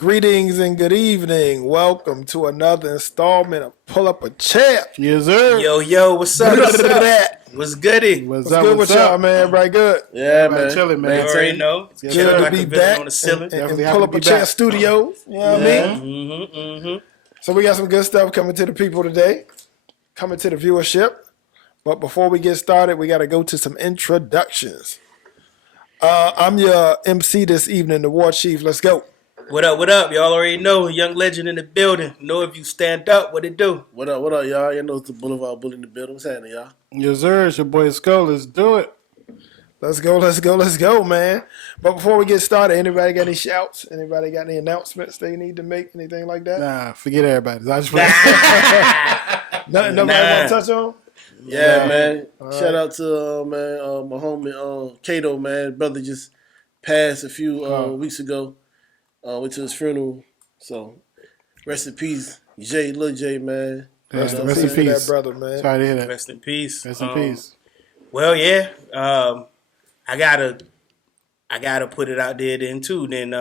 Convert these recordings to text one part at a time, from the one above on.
Greetings and good evening. Welcome to another installment of Pull Up a Chair. Yes, sir. Yo, what's up? What's goody? What's good with y'all, man? Everybody good? Yeah, man. Chilling, man. You already know. It's good to like be a villain back on the ceiling. and Pull Up a Chair Studios. You know what I mean? So we got some good stuff coming to the people today, coming to the viewership. But before we get started, we got to go to some introductions. I'm your MC this evening, the War Chief. Let's go. What up? Y'all already know. Young legend in the building. Know if you stand up, what it do? What up, y'all? You know it's the Boulevard Bully in the building. What's happening, y'all? Yes, sir. It's your boy Skull. Let's do it. Let's go, man. But before we get started, anybody got any shouts? Anybody got any announcements they need to make? Anything like that? Nah, forget everybody. I just Nothing nobody want to touch on? Yeah, man. Shout out to my homie Kato, man. Brother just passed a few weeks ago. Went to his funeral. So rest in peace, Lil J, man. rest in Peace to peace, that brother, man. Sorry to hear that. Rest in peace. Rest in peace. Well, yeah. I gotta put it out there then too. Then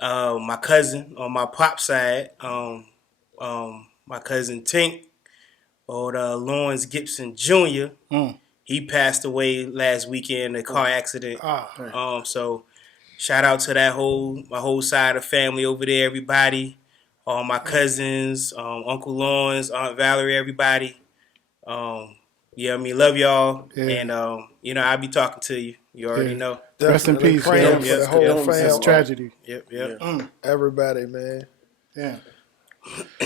my cousin on my pop side, my cousin Tink, old Lawrence Gibson Jr. He passed away last weekend in a car accident. So shout out to my whole side of family over there, everybody, all my cousins, Uncle Lawrence, Aunt Valerie, everybody. Yeah, I mean, love y'all, and I'll be talking to you. You already know. Rest in peace. Praying for the whole family. It's tragedy. Yep. Everybody, man. Yeah.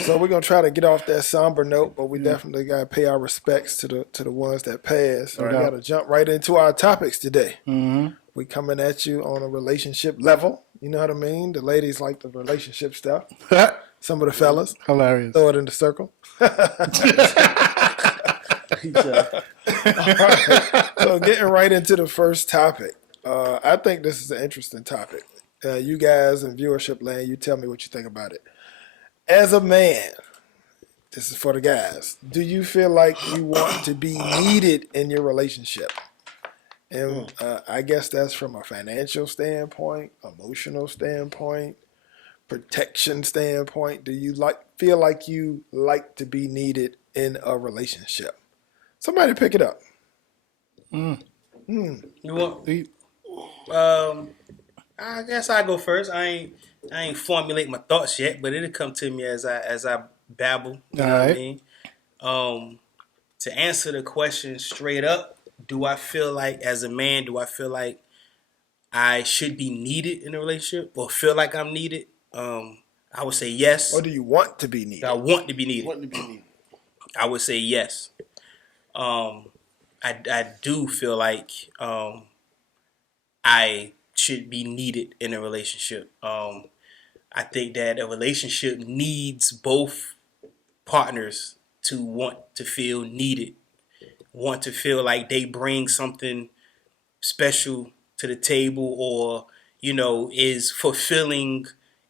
So we're gonna try to get off that somber note, but we definitely gotta pay our respects to the ones that passed. So we gotta jump right into our topics today. Mm-hmm. We coming at you on a relationship level. You know what I mean? The ladies like the relationship stuff. Some of the fellas. Hilarious. Throw it in the circle. All right. So getting right into the first topic. I think this is an interesting topic. You guys in viewership land, you tell me what you think about it. As a man, this is for the guys, do you feel like you want to be needed in your relationship? And I guess that's from a financial standpoint, emotional standpoint, protection standpoint. Do you feel like you like to be needed in a relationship? Somebody pick it up. You want? I guess I go first. I ain't formulate my thoughts yet, but it'll come to me as I babble. You know what I mean? To answer the question straight up, do I feel like as a man, I should be needed in a relationship or feel like I'm needed? I would say yes. Or do you want to be needed? I want to be needed. I would say yes. I do feel like I should be needed in a relationship. I think that a relationship needs both partners to want to feel needed, want to feel like they bring something special to the table, or is fulfilling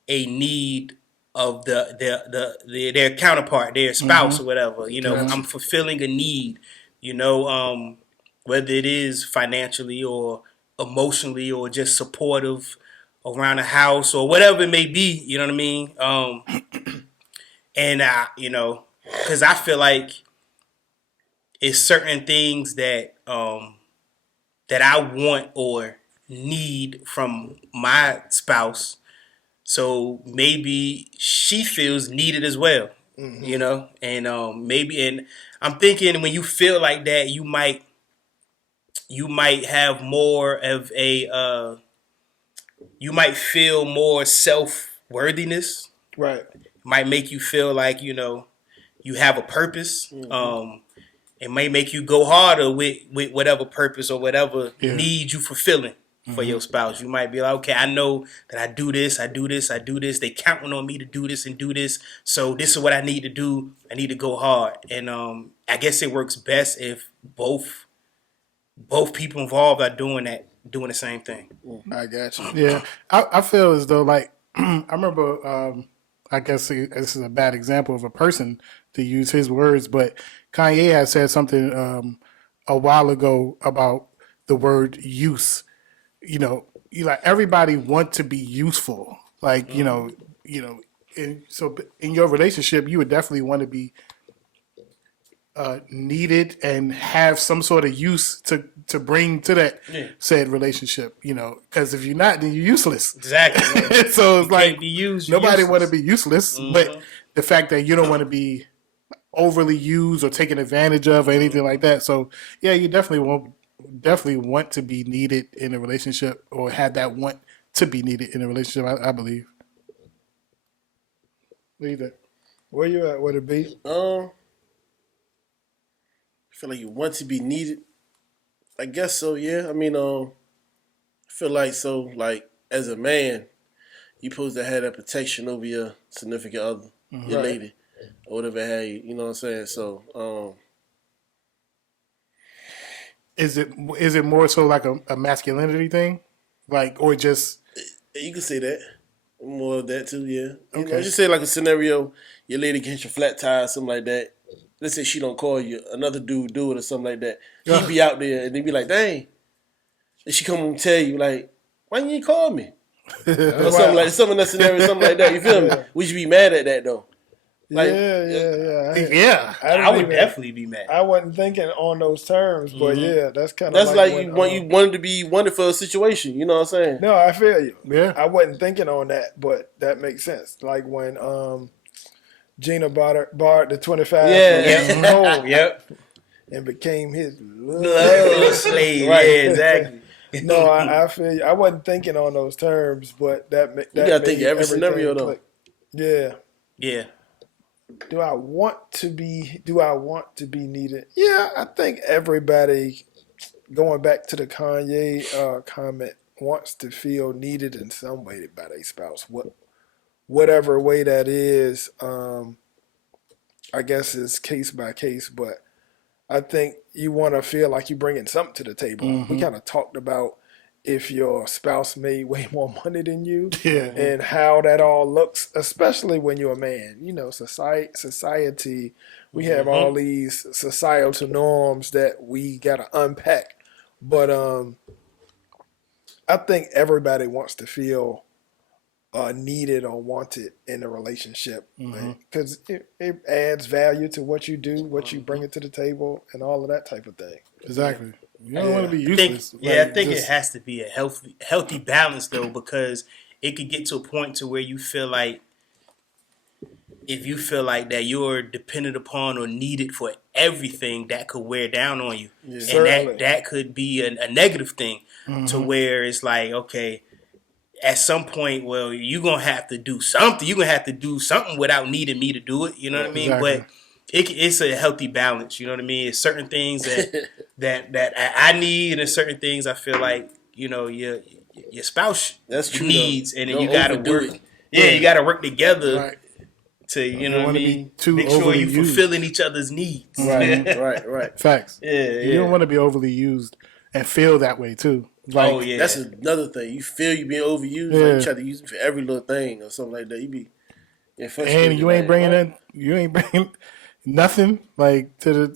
a need of their counterpart, their spouse or whatever. I'm fulfilling a need. Whether it is financially or emotionally or just supportive around the house or whatever it may be, you know what I mean? And because I feel like it's certain things that that I want or need from my spouse, so maybe she feels needed as well, and and I'm thinking when you feel like that, you might have more of a you might feel more self-worthiness. Right. Might make you feel like, you have a purpose. It may make you go harder with whatever purpose or whatever need you fulfilling for your spouse. You might be like, okay, I know that I do this. They counting on me to do this and do this. So this is what I need to do. I need to go hard. And I guess it works best if both people involved are doing the same thing. I got you. Yeah. I feel as though, like, I remember, I guess this is a bad example of a person to use his words, but Kanye had said something a while ago about the word use. Like everybody want to be useful. Like so in your relationship, you would definitely want to be needed and have some sort of use to bring to that said relationship. Because if you're not, then you're useless. Exactly. So it's You like can't be used. nobody want to useless. be useless, but the fact that you don't want to be overly used or taken advantage of or anything like that. So yeah, you definitely want to be needed in a relationship or have that want to be needed in a relationship. I believe. What do you think? Where you at? Would it be? I feel like you want to be needed. I guess so. Yeah. I mean, I feel like so. Like as a man, you supposed to have that protection over your significant other, your Right. lady, or whatever have you. You know what I'm saying? So, Is it more so like a masculinity thing, like or just you can say that. More of that too. Yeah. You know, Okay. just say like a scenario, your lady can hit your flat tire, something like that. Let's say she don't call you, another dude do it or something like that. He'd be out there and they'd be like, "Dang," and she come and tell you like, "Why you ain't call me?" Or something in that scenario, something like that. You feel me? Would you be mad at that though? Like, Yeah. yeah? I would definitely be mad. I wasn't thinking on those terms, but yeah, that's kind of that's like when, you wanted to be wanted for a situation. You know what I'm saying? No, I feel you. Yeah. I wasn't thinking on that, but that makes sense. Like when Gina borrowed the 25 Yeah. from Cole Yep. and became his Love slave. Right. Yeah, exactly. No, I feel you. I wasn't thinking on those terms, but that You gotta think of every everything scenario though. click. Yeah. Yeah. Do I want to be needed? Yeah, I think everybody, going back to the Kanye comment, wants to feel needed in some way by their spouse. Whatever way that is, I guess is case by case, but I think you want to feel like you're bringing something to the table. We kind of talked about if your spouse made way more money than you, Yeah. and how that all looks, especially when you're a man. Society, we have all these societal norms that we got to unpack. But I think everybody wants to feel needed or wanted in a relationship, because it adds value to what you do, what you bring it to the table, and all of that type of thing. Exactly. You don't want to be I think, useless. I think it has to be a healthy balance though, because it could get to a point to where you feel like, if you feel like that you're dependent upon or needed for everything, that could wear down on you, and Certainly. that could be a negative thing, to where it's like, okay, at some point, well, you're gonna have to do something. You're gonna have to do something without needing me to do it. You know what I mean? Exactly. But it's a healthy balance. You know what I mean? It's certain things that I need, and there's certain things I feel like your spouse That's true, needs, though. and then Don't you got to overdo work. it. Yeah, you got to work together Right. to You what I wanna be mean. too Make sure overly you used. fulfilling each other's needs. Right. Facts. Yeah, You don't want to be overly used and feel that way too. Like, Oh yeah, That's another thing. You feel you being overused. Yeah. Like you try to use it for every little thing or something like that. You be and you ain't bringing nothing like to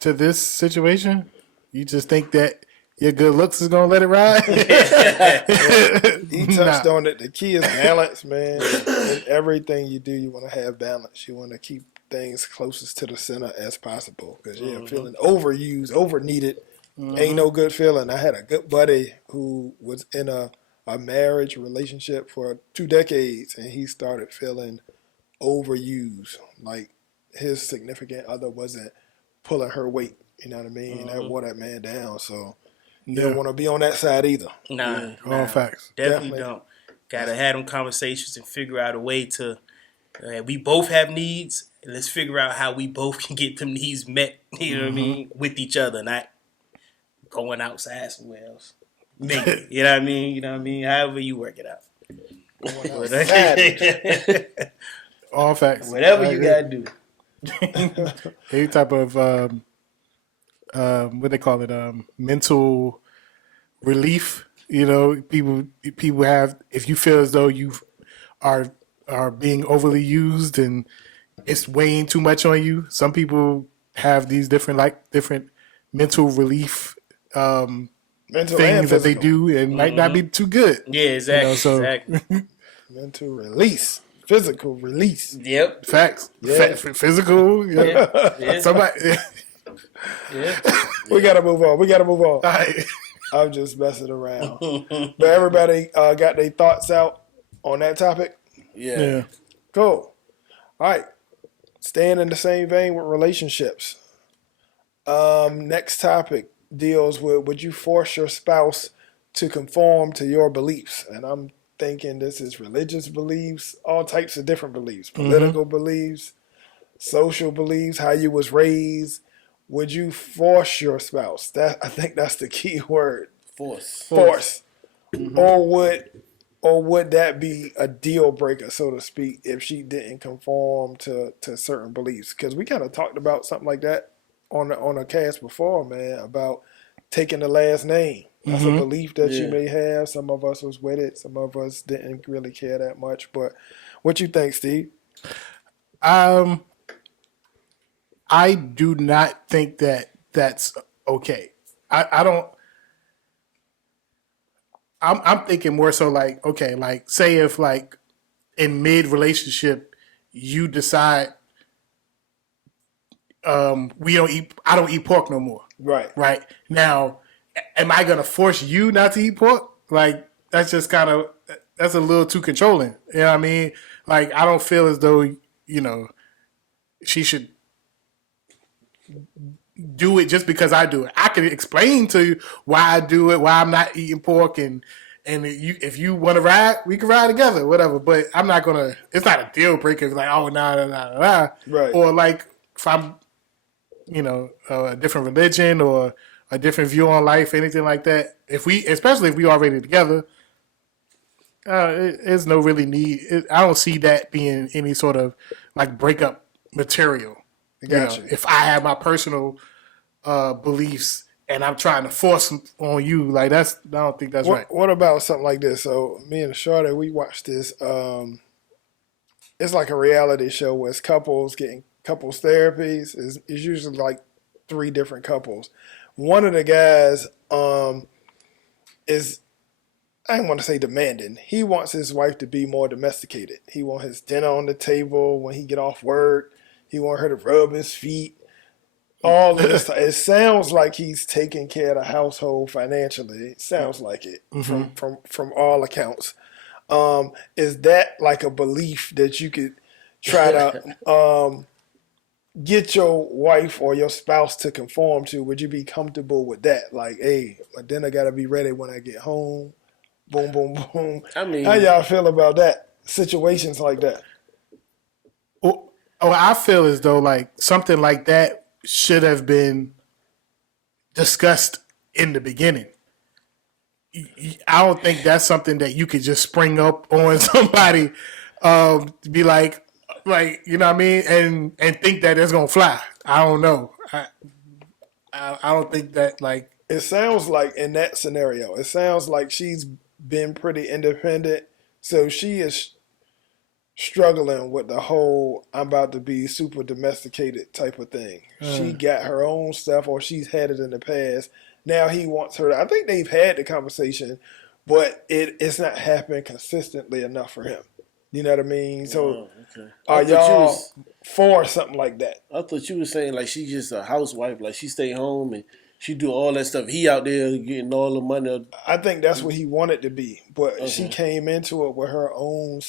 this situation. You just think that your good looks is gonna let it ride. He touched on it. The key is balance, man. In everything you do, you want to have balance. You want to keep things closest to the center as possible. Because feeling overused, over needed, ain't no good feeling. I had a good buddy who was in a marriage relationship for 2 decades, and he started feeling overused. Like his significant other wasn't pulling her weight. You know what I mean? That wore that man down. So you don't want to be on that side either. Nah, All facts. definitely don't. Gotta have them conversations and figure out a way to. We both have needs. And let's figure out how we both can get them needs met. You know what I mean? With each other, not going outside somewhere else. Maybe. You know what I mean? You know what I mean? However you work it out. All facts. Whatever I you agree. gotta do. Any type of what they call it, mental relief. People have. If you feel as though you are being overly used and it's weighing too much on you, some people have these different mental relief Mental and things that they physical. do and might not be too good. Yeah, exactly. So Exactly. Mental release. Physical release. Yep. Facts. Yeah. Physical. Yeah. Yeah. Somebody. Yeah. We gotta move on. All right. I'm just messing around. But everybody got their thoughts out on that topic? Yeah. Cool. All right. Staying in the same vein with relationships. Next topic deals with, would you force your spouse to conform to your beliefs? And I'm thinking this is religious beliefs, all types of different beliefs, political beliefs, social beliefs, how you was raised. Would you force your spouse? I think that's the key word. Force. Or would that be a deal breaker, so to speak, if she didn't conform to certain beliefs? Because we kind of talked about something like that on a cast before, man, about taking the last name. That's a belief that you may have. Some of us was with it. Some of us didn't really care that much. But what you think, Steve? I do not think that that's okay. I don't. I'm thinking more so like, okay, like say if like in mid relationship you decide we don't eat, I don't eat pork no more. Right. Right. Now, am I gonna force you not to eat pork? Like that's just kind of, that's a little too controlling. You know what I mean? Like I don't feel as though, you know, she should do it just because I do it. I can explain to you why I do it, why I'm not eating pork, and if you want to ride, we can ride together, whatever. But I'm not gonna. It's not a deal breaker. It's like, oh, nah. Right. Or like if I'm, you know, a different religion or a different view on life, anything like that. Especially if we already together, there's no really need. I don't see that being any sort of like breakup material. Gotcha. If I have my personal beliefs and I'm trying to force them on you, like I don't think that's right. What about something like this? So me and Shorty, we watched this. It's like a reality show where it's couples getting couples therapies. It's usually like 3 different couples. One of the guys is, I don't want to say demanding. He wants his wife to be more domesticated. He wants his dinner on the table when he get off work. He want her to rub his feet. All of this. It sounds like he's taking care of the household financially. It sounds like it from all accounts. Is that like a belief that you could try to get your wife or your spouse to conform to? Would you be comfortable with that? Like, hey, my dinner got to be ready when I get home. Boom, boom, boom. I mean, how y'all feel about that? Situations like that. Oh, I feel as though like something like that should have been discussed in the beginning. I don't think that's something that you could just spring up on somebody, to be like, you know what I mean, and think that it's gonna fly. I don't know. I don't think that like. It sounds like in that scenario, it sounds like she's been pretty independent, so she is struggling with the whole I'm about to be super domesticated type of thing. She got her own stuff, or she's had it in the past. Now he wants her. I think they've had the conversation, but it's not happening consistently enough for him. You know what I mean? So are y'all for something like that? I thought you were saying like she's just a housewife, like she stay home and she do all that stuff. He out there getting all the money. I think that's what he wanted to be, but she came into it with her own,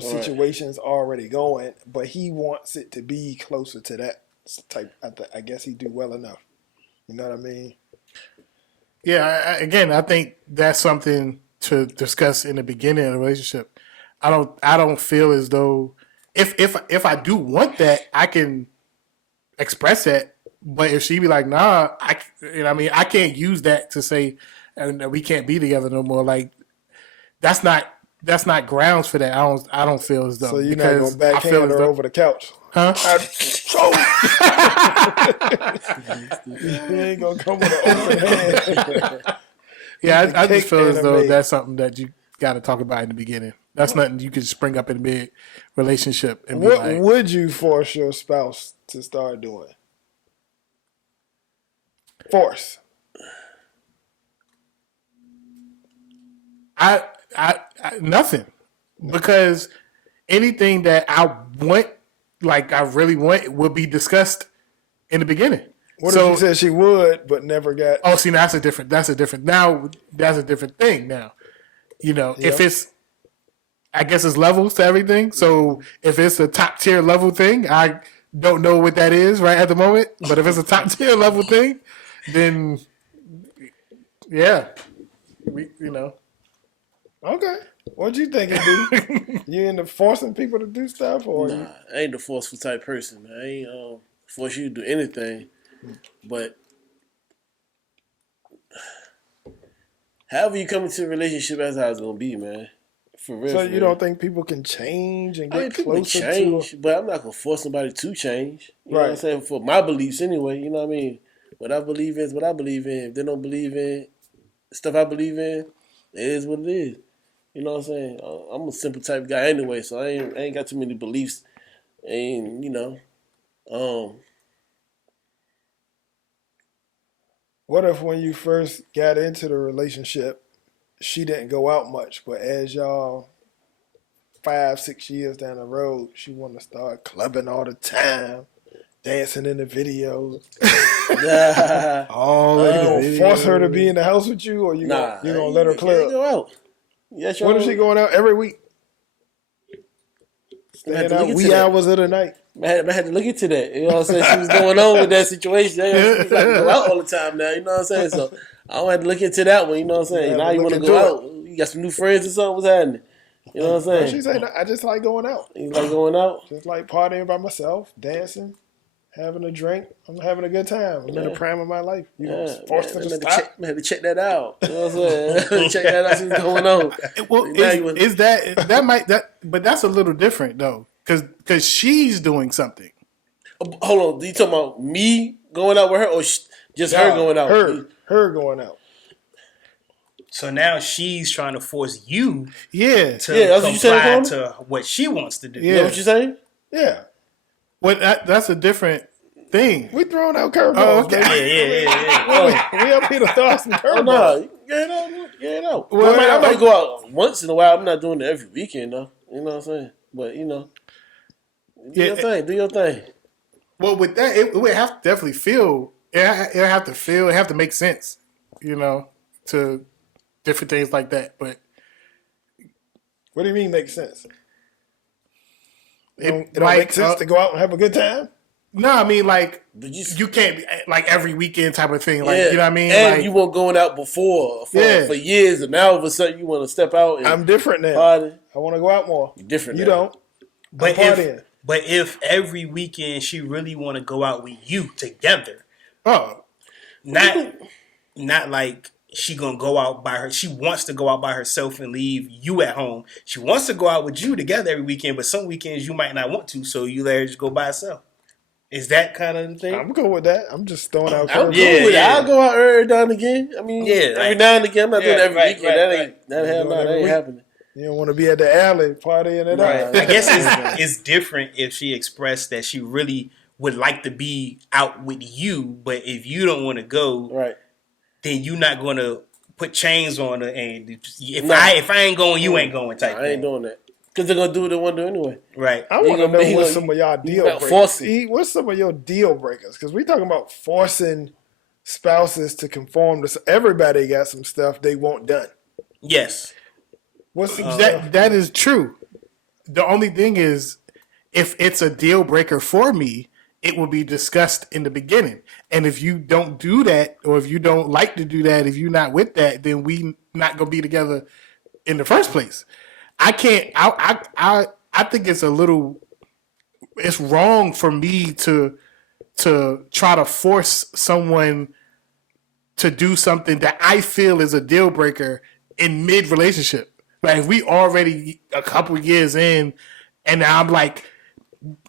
situations already going. But he wants it to be closer to that type. I guess he do well enough. You know what I mean? Yeah. Again, I think that's something to discuss in the beginning of the relationship. I don't feel as though if I do want that, I can express that. But if she be like, nah, I can't use that to say and we can't be together no more. Like that's not grounds for that. I don't feel as though. So you're not gonna backhand her over the couch, huh? You ain't gonna come with an open hand. Yeah, I just feel as though that's something that you got to talk about in the beginning. That's nothing you can spring up in mid relationship and be like. What would you force your spouse to start doing? Force. I nothing. because anything that I want, like I really want, will be discussed in the beginning. What if she said she would, but never got? Oh, see, now that's a different thing. Now, if it's, I guess it's levels to everything. So if it's a top tier level thing, I don't know what that is right at the moment. But if it's a top tier level thing, then yeah, Okay. What you think it be? You into forcing people to do stuff, or Nah, I ain't the forceful type person, man. I ain't force you to do anything. But however you come into a relationship, that's how it's gonna be, man. For real. so for you real. don't think people can change and get People can closer change, to? but I'm not gonna force somebody to change. You know what I'm saying? For my beliefs, anyway. You know what I mean? What I believe in is what I believe in. If they don't believe in stuff I believe in, it is what it is. You know what I'm saying? I'm a simple type of guy anyway, so I ain't got too many beliefs. And What if when you first got into the relationship, she didn't go out much, but as y'all 5, 6 years down the road, she want to start clubbing all the time, dancing in the videos. Force her to be in the house with you, or you gonna let her club? Go out. Yes, what if she going out every week? Staying out wee hours of the night. I had to look into that. You know what I'm saying? She was going on with that situation. She was like go out all the time now. You know what I'm saying? So I don't have to look into that one. You know what I'm saying? Now you want to go out. You got some new friends or something? What's happening? You know what I'm saying? She said, I just like going out. You like going out? Just like partying by myself, dancing, having a drink. I'm having a good time. I'm in the prime of my life. You know, forced her to stop. I had to check that out. You know what I'm saying? Check that out. See what's going on. Well, but that's a little different though, because she's doing something. Hold on. You talking about me going out with her, or just her going out? Her going out. So now she's trying to force you to that's what you saying, to what she wants to do. Yeah. You know what you're saying? Yeah. Well, that's a different thing. We throwing out curveballs. Okay. Yeah. We up here to throw some curveballs. No, get it out. Well, I might go out once in a while. I'm not doing it every weekend though. You know what I'm saying? But do your thing. Well, with that, it would have to definitely feel. It have to make sense. To different things like that. But what do you mean make sense? It don't make sense to go out and have a good time? No, I mean like you can't be like every weekend type of thing. Like you know what I mean? And like, you weren't going out before for years, and now all of a sudden you want to step out. And I'm different now. Party. I want to go out more. You're different. You now. don't. But if every weekend she really want to go out with you together, not like she gonna go out by her. She wants to go out by herself and leave you at home. She wants to go out with you together every weekend, but some weekends you might not want to, so you let her just go by herself. Is that kind of the thing? I'm good with that. I'm just throwing out. I'm cool with it. I'll go out every now and again. I mean, every now and again. I'm not doing it every weekend. That ain't happening. You don't want to be at the alley partying it out. I guess it's different if she expressed that she really would like to be out with you, but if you don't want to go, then you're not going to put chains on her. And if I ain't going, you ain't going type thing. I ain't doing that. Because they're going to do what they want to do anyway. Right. I want to know what some of y'all deal breakers. What's some of your deal breakers? Because we talking about forcing spouses to conform to. Everybody got some stuff they want done. Yes. What's that is true. The only thing is, if it's a deal breaker for me, it will be discussed in the beginning. And if you don't do that, or if you don't like to do that, if you're not with that, then we not gonna be together in the first place. I can't. I think it's it's wrong for me to try to force someone to do something that I feel is a deal breaker in mid relationship. Like if we already a couple years in, and now I'm like,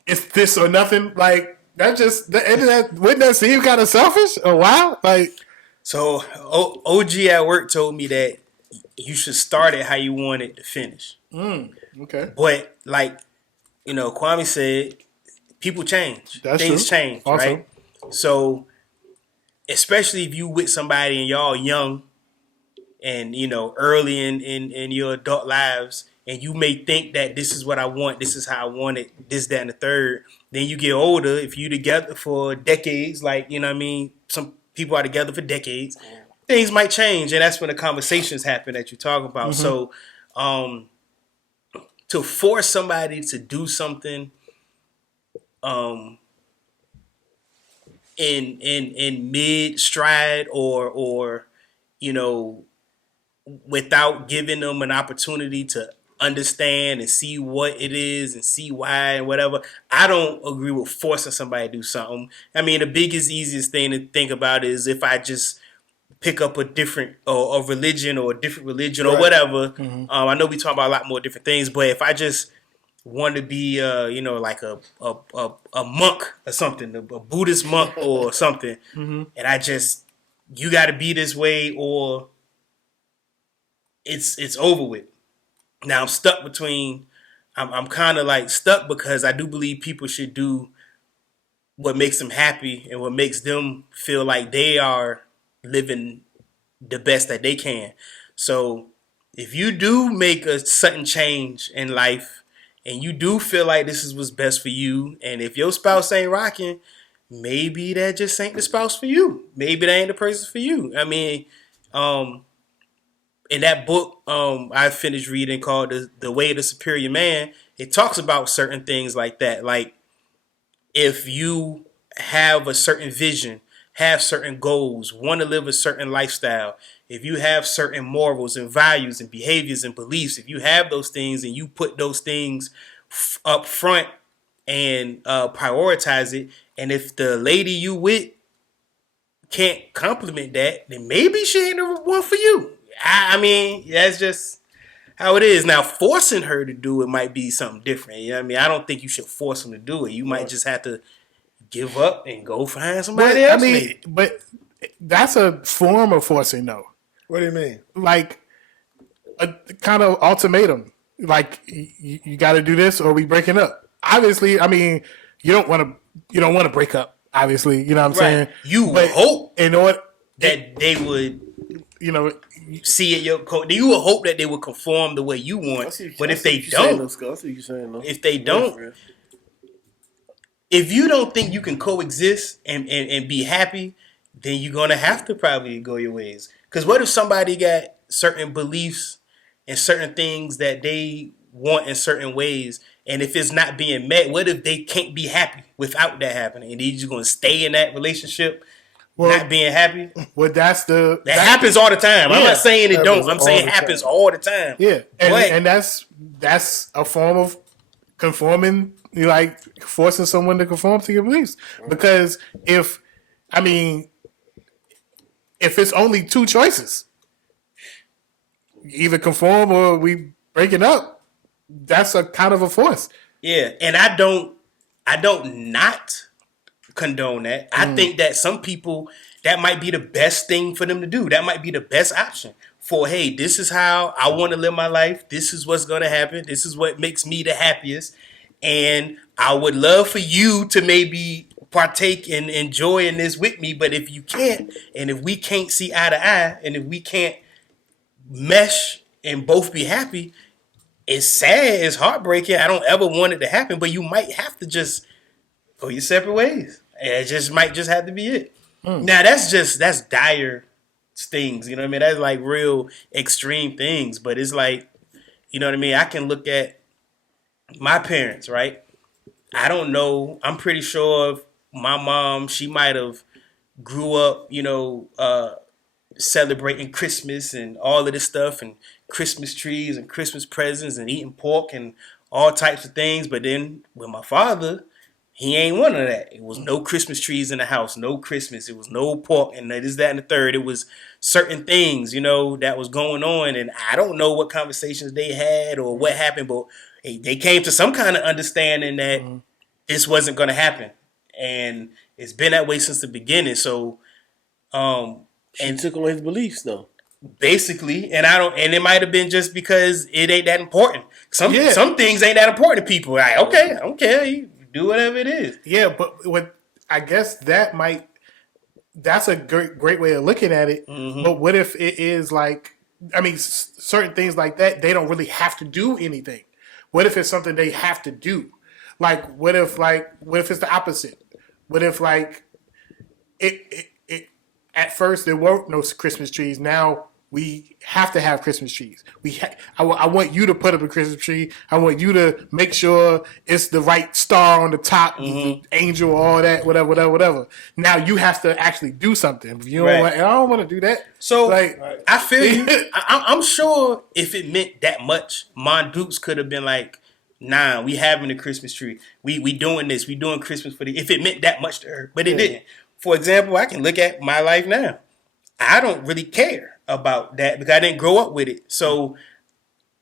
it's this or nothing. Like that just wouldn't that seem kind of selfish? Oh wow! Like so, OG at work told me that you should start it how you want it to finish. Okay. But like Kwame said, people change. Things change, also. Right? So, especially if you with somebody and y'all young. And early in your adult lives, and you may think that this is what I want, this is how I want it, this, that, and the third. Then you get older, if you together for decades, like, you know what I mean, some people are together for decades, things might change, and that's when the conversations happen that you're talking about. So to force somebody to do something in mid stride, or you know, without giving them an opportunity to understand and see what it is and see why and whatever. I don't agree with forcing somebody to do something. I mean, the biggest, easiest thing to think about is if I just pick up a different or a religion or a different religion or whatever. I know we talk about a lot more different things, but if I just want to be, you know, like a monk or something, a Buddhist monk or something, and I just, you got to be this way or it's over with. Now I'm stuck between. I'm kind of like stuck because I do believe people should do what makes them happy and what makes them feel like they are living the best that they can. So if you do make a sudden change in life and you do feel like this is what's best for you, and if your spouse ain't rocking, maybe that just ain't the spouse for you. Maybe that ain't the person for you. I mean, in that book I finished reading called The Way of the Superior Man, it talks about certain things like that. Like, if you have a certain vision, have certain goals, want to live a certain lifestyle, if you have certain morals and values and behaviors and beliefs, if you have those things and you put those things up front and prioritize it, and if the lady you with can't compliment that, then maybe she ain't the one for you. I mean, that's just how it is. Now, forcing her to do it might be something different. You know what I mean? I don't think you should force them to do it. You might just have to give up and go find somebody else. I mean, but that's a form of forcing, though. What do you mean? Like a kind of ultimatum. Like, you got to do this or we breaking up. Obviously, I mean, you don't want to break up. Obviously, you know what I'm saying. You hope in order that they would, you know, see it. You would hope that they would conform the way you want. But if they don't, if you don't think you can coexist and be happy, then you're gonna have to probably go your ways. Because what if somebody got certain beliefs and certain things that they want in certain ways, and if it's not being met, what if they can't be happy without that happening, and they're just gonna stay in that relationship? Not being happy. Well, that happens all the time. Yeah, I'm not saying it don't. I'm saying it happens all the time. Yeah, and that's a form of conforming, like forcing someone to conform to your beliefs. Because if it's only two choices, either conform or we breaking up, that's a kind of a force. Yeah, and I don't not condone that. I think that some people, that might be the best thing for them to do. That might be the best option for, hey, this is how I want to live my life. This is what's going to happen. This is what makes me the happiest. And I would love for you to maybe partake and enjoy in this with me. But if you can't, and if we can't see eye to eye, and if we can't mesh and both be happy, it's sad, it's heartbreaking. I don't ever want it to happen, but you might have to just go your separate ways. It just might just have to be it. Now that's dire things, you know what I mean? That's like real extreme things, but it's like, you know what I mean? I can look at my parents, right? I don't know. I'm pretty sure my mom, she might have grew up, you know, celebrating Christmas and all of this stuff and Christmas trees and Christmas presents and eating pork and all types of things. But then with my father, he ain't one of that. It was no Christmas trees in the house, no Christmas. It was no pork and this, that, and the third. It was certain things, you know, that was going on. And I don't know what conversations they had or what happened, but they came to some kind of understanding that this wasn't going to happen. And it's been that way since the beginning. So, and took away his beliefs, though. Basically, and it might have been just because it ain't that important. Some things ain't that important to people. Like, okay, I don't care. You do whatever it is. Yeah, but I guess that's a great way of looking at it. But what if it is like I mean, certain things like that, they don't really have to do anything. What if it's something they have to do? What if it's the opposite? What if it at first there weren't no Christmas trees. Now we have to have Christmas trees. I want you to put up a Christmas tree. I want you to make sure it's the right star on the top, the angel, all that, whatever. Now you have to actually do something. If you don't I don't want to do that. So I feel you. I'm sure if it meant that much, Mon Dukes could have been like, nah, we having a Christmas tree. We doing this. We doing Christmas for the. If it meant that much to her, but it didn't. For example, I can look at my life now. I don't really care about that because I didn't grow up with it. So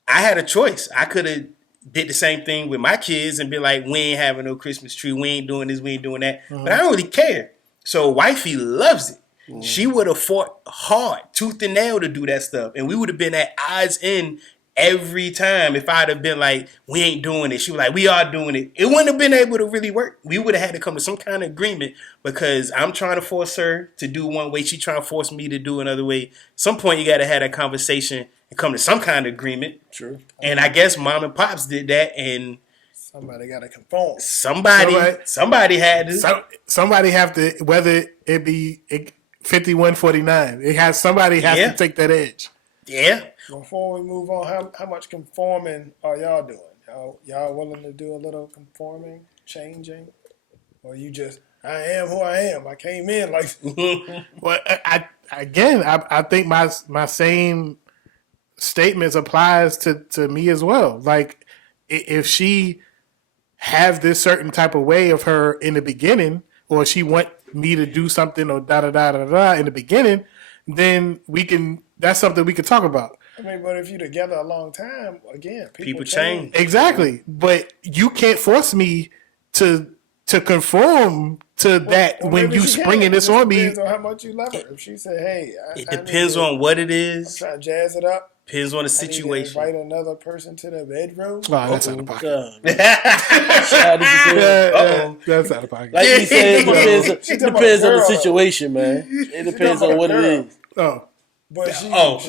I had a choice. I could have did the same thing with my kids and be like, we ain't having no Christmas tree. We ain't doing this. We ain't doing that. But I don't really care. So wifey loves it. She would have fought hard, tooth and nail to do that stuff. And we would have been at odds in every time if I'd have been like, we ain't doing it. She was like, we are doing it. It wouldn't have been able to really work. We would have had to come to some kind of agreement because I'm trying to force her to do one way. She trying to force me to do another way. Some point you got to have that conversation and come to some kind of agreement. True. And I guess mom and pops did that and somebody got to conform. Somebody had to. Somebody have to, whether it be 51-49, somebody has to take that edge. Yeah. Before we move on, how much conforming are y'all doing? Y'all willing to do a little conforming, changing? Or you just, I am who I am. I came in like... Well, I think my same statements applies to me as well. Like, if she have this certain type of way of her in the beginning, or she want me to do something or da-da-da-da-da in the beginning, then that's something we can talk about. I mean, but if you're together a long time, again, people change. Exactly. But you can't force me to conform to that when you springing this on me. It depends on how much you love her. If she said, hey, it depends on what it is. I'm trying to jazz it up. Depends on the situation. Invite another person to the bedroom. Oh, that's out of pocket. That's out of pocket. Like you said, it depends on the situation, man. It depends on what it is. Oh. But she wants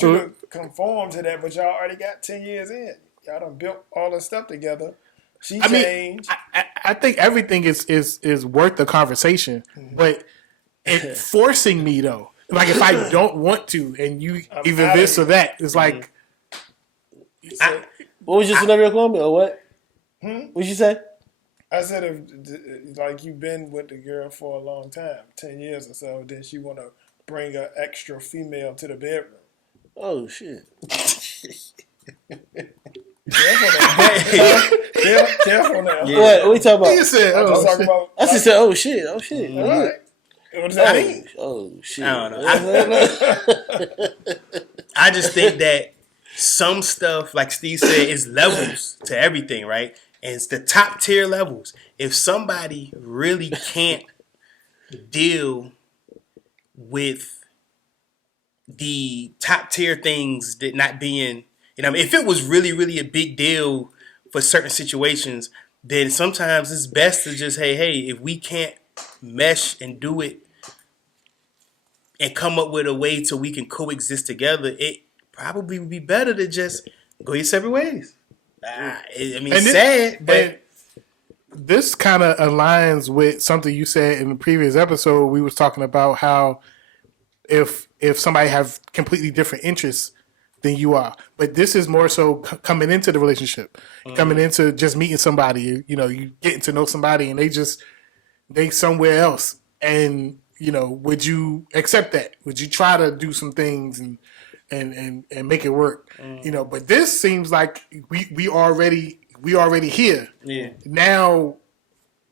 you to conform to that, but y'all already got 10 years in. Y'all done built all this stuff together. She changed. I think everything is worth the conversation, but it forcing me though. Like if I don't want to, and you either this or that, it's like. What was your scenario, Columbia, or what? What'd you say? I said if like you've been with the girl for a long time, 10 years or so, then she want to bring an extra female to the bedroom. Oh shit! Careful now. Yeah. What we talking about? You said, I just said, oh shit, oh shit. All right. What does that mean? Oh shit! I don't know. I just think that some stuff, like Steve said, is levels to everything, right? And it's the top tier levels. If somebody really can't deal with the top tier things that not being, if it was really, really a big deal for certain situations, then sometimes it's best to just, hey, if we can't mesh and do it and come up with a way so we can coexist together, it probably would be better to just go your separate ways. It's sad, but this kind of aligns with something you said in the previous episode. We was talking about how if somebody have completely different interests than you are, but this is more so coming into the relationship, coming into just meeting somebody. You getting to know somebody, and they somewhere else, and would you accept that? Would you try to do some things and make it work? But this seems like we already here. Yeah. Now,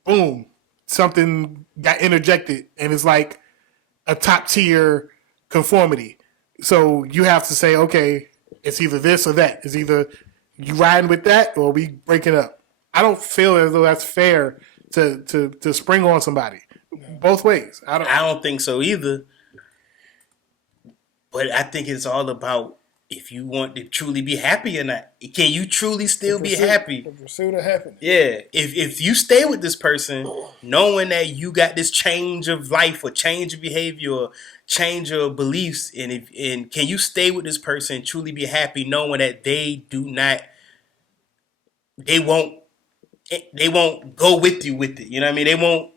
boom, something got interjected, and it's like a top tier conformity. So you have to say, okay, it's either this or that. It's either you riding with that or we breaking up. I don't feel as though that's fair to spring on somebody. Both ways. I don't think so either. But I think it's all about if you want to truly be happy or not. Can you truly still be happy? The pursuit of happiness. Yeah. If you stay with this person knowing that you got this change of life or change of behavior or change of beliefs, and can you stay with this person and truly be happy knowing that they won't go with you with it. You know what I mean? They won't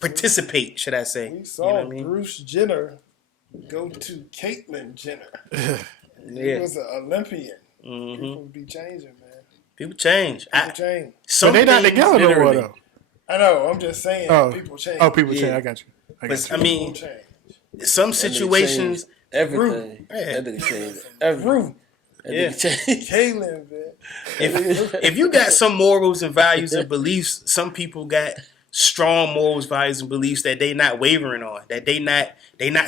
participate, should I say. We saw you know what I mean? Bruce Jenner go to Caitlyn Jenner. He was an Olympian. People be changing, man. People change. People change. So they not together no more, though. I know. I'm just saying. People change. Oh, people change. I got you. I mean, some situations. Everything. That nigga changed everything. Yeah. Caitlyn, man. If you got some morals and values and beliefs, some people got strong morals, values, and beliefs that they not wavering on, that they not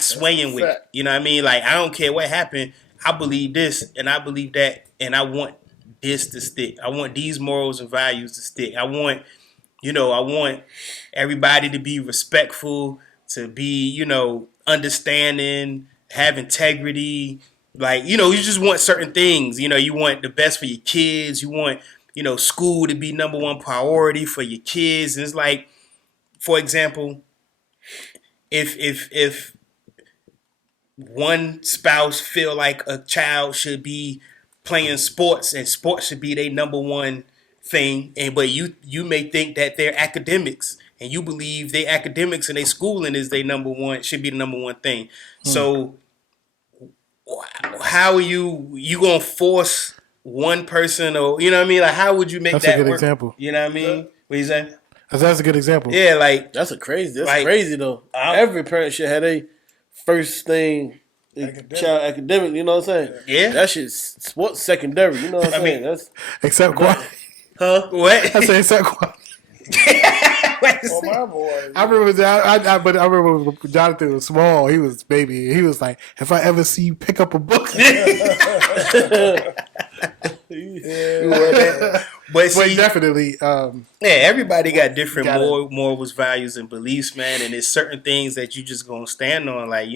swaying with. You know what I mean? Like, I don't care what happened. I believe this and I believe that, and I want this to stick. I want these morals and values to stick. I want everybody to be respectful, to be, understanding, have integrity. Like, you just want certain things. You want the best for your kids. You want, school to be number one priority for your kids. And it's like, for example, if one spouse feel like a child should be playing sports and sports should be their number one thing, but you may think that their academics and you believe their academics and their schooling is their number one, should be the number one thing. So how are you gonna force one person, or you know what I mean? Like, how would you make That's that a good work? example. You know what I mean? What you saying? That's a good example. Yeah, like That's crazy though. Every parent should have a first thing child academic, you know what I'm saying? Yeah. That shit's sports secondary, you know what I'm saying? That's Except Quan. Huh? What? I say except Quan. Oh, my boy. I remember when Jonathan was small. He was baby. He was like, "If I ever see you pick up a book." But see, definitely, everybody got different morals, values, and beliefs, man. And there's certain things that you just gonna stand on, like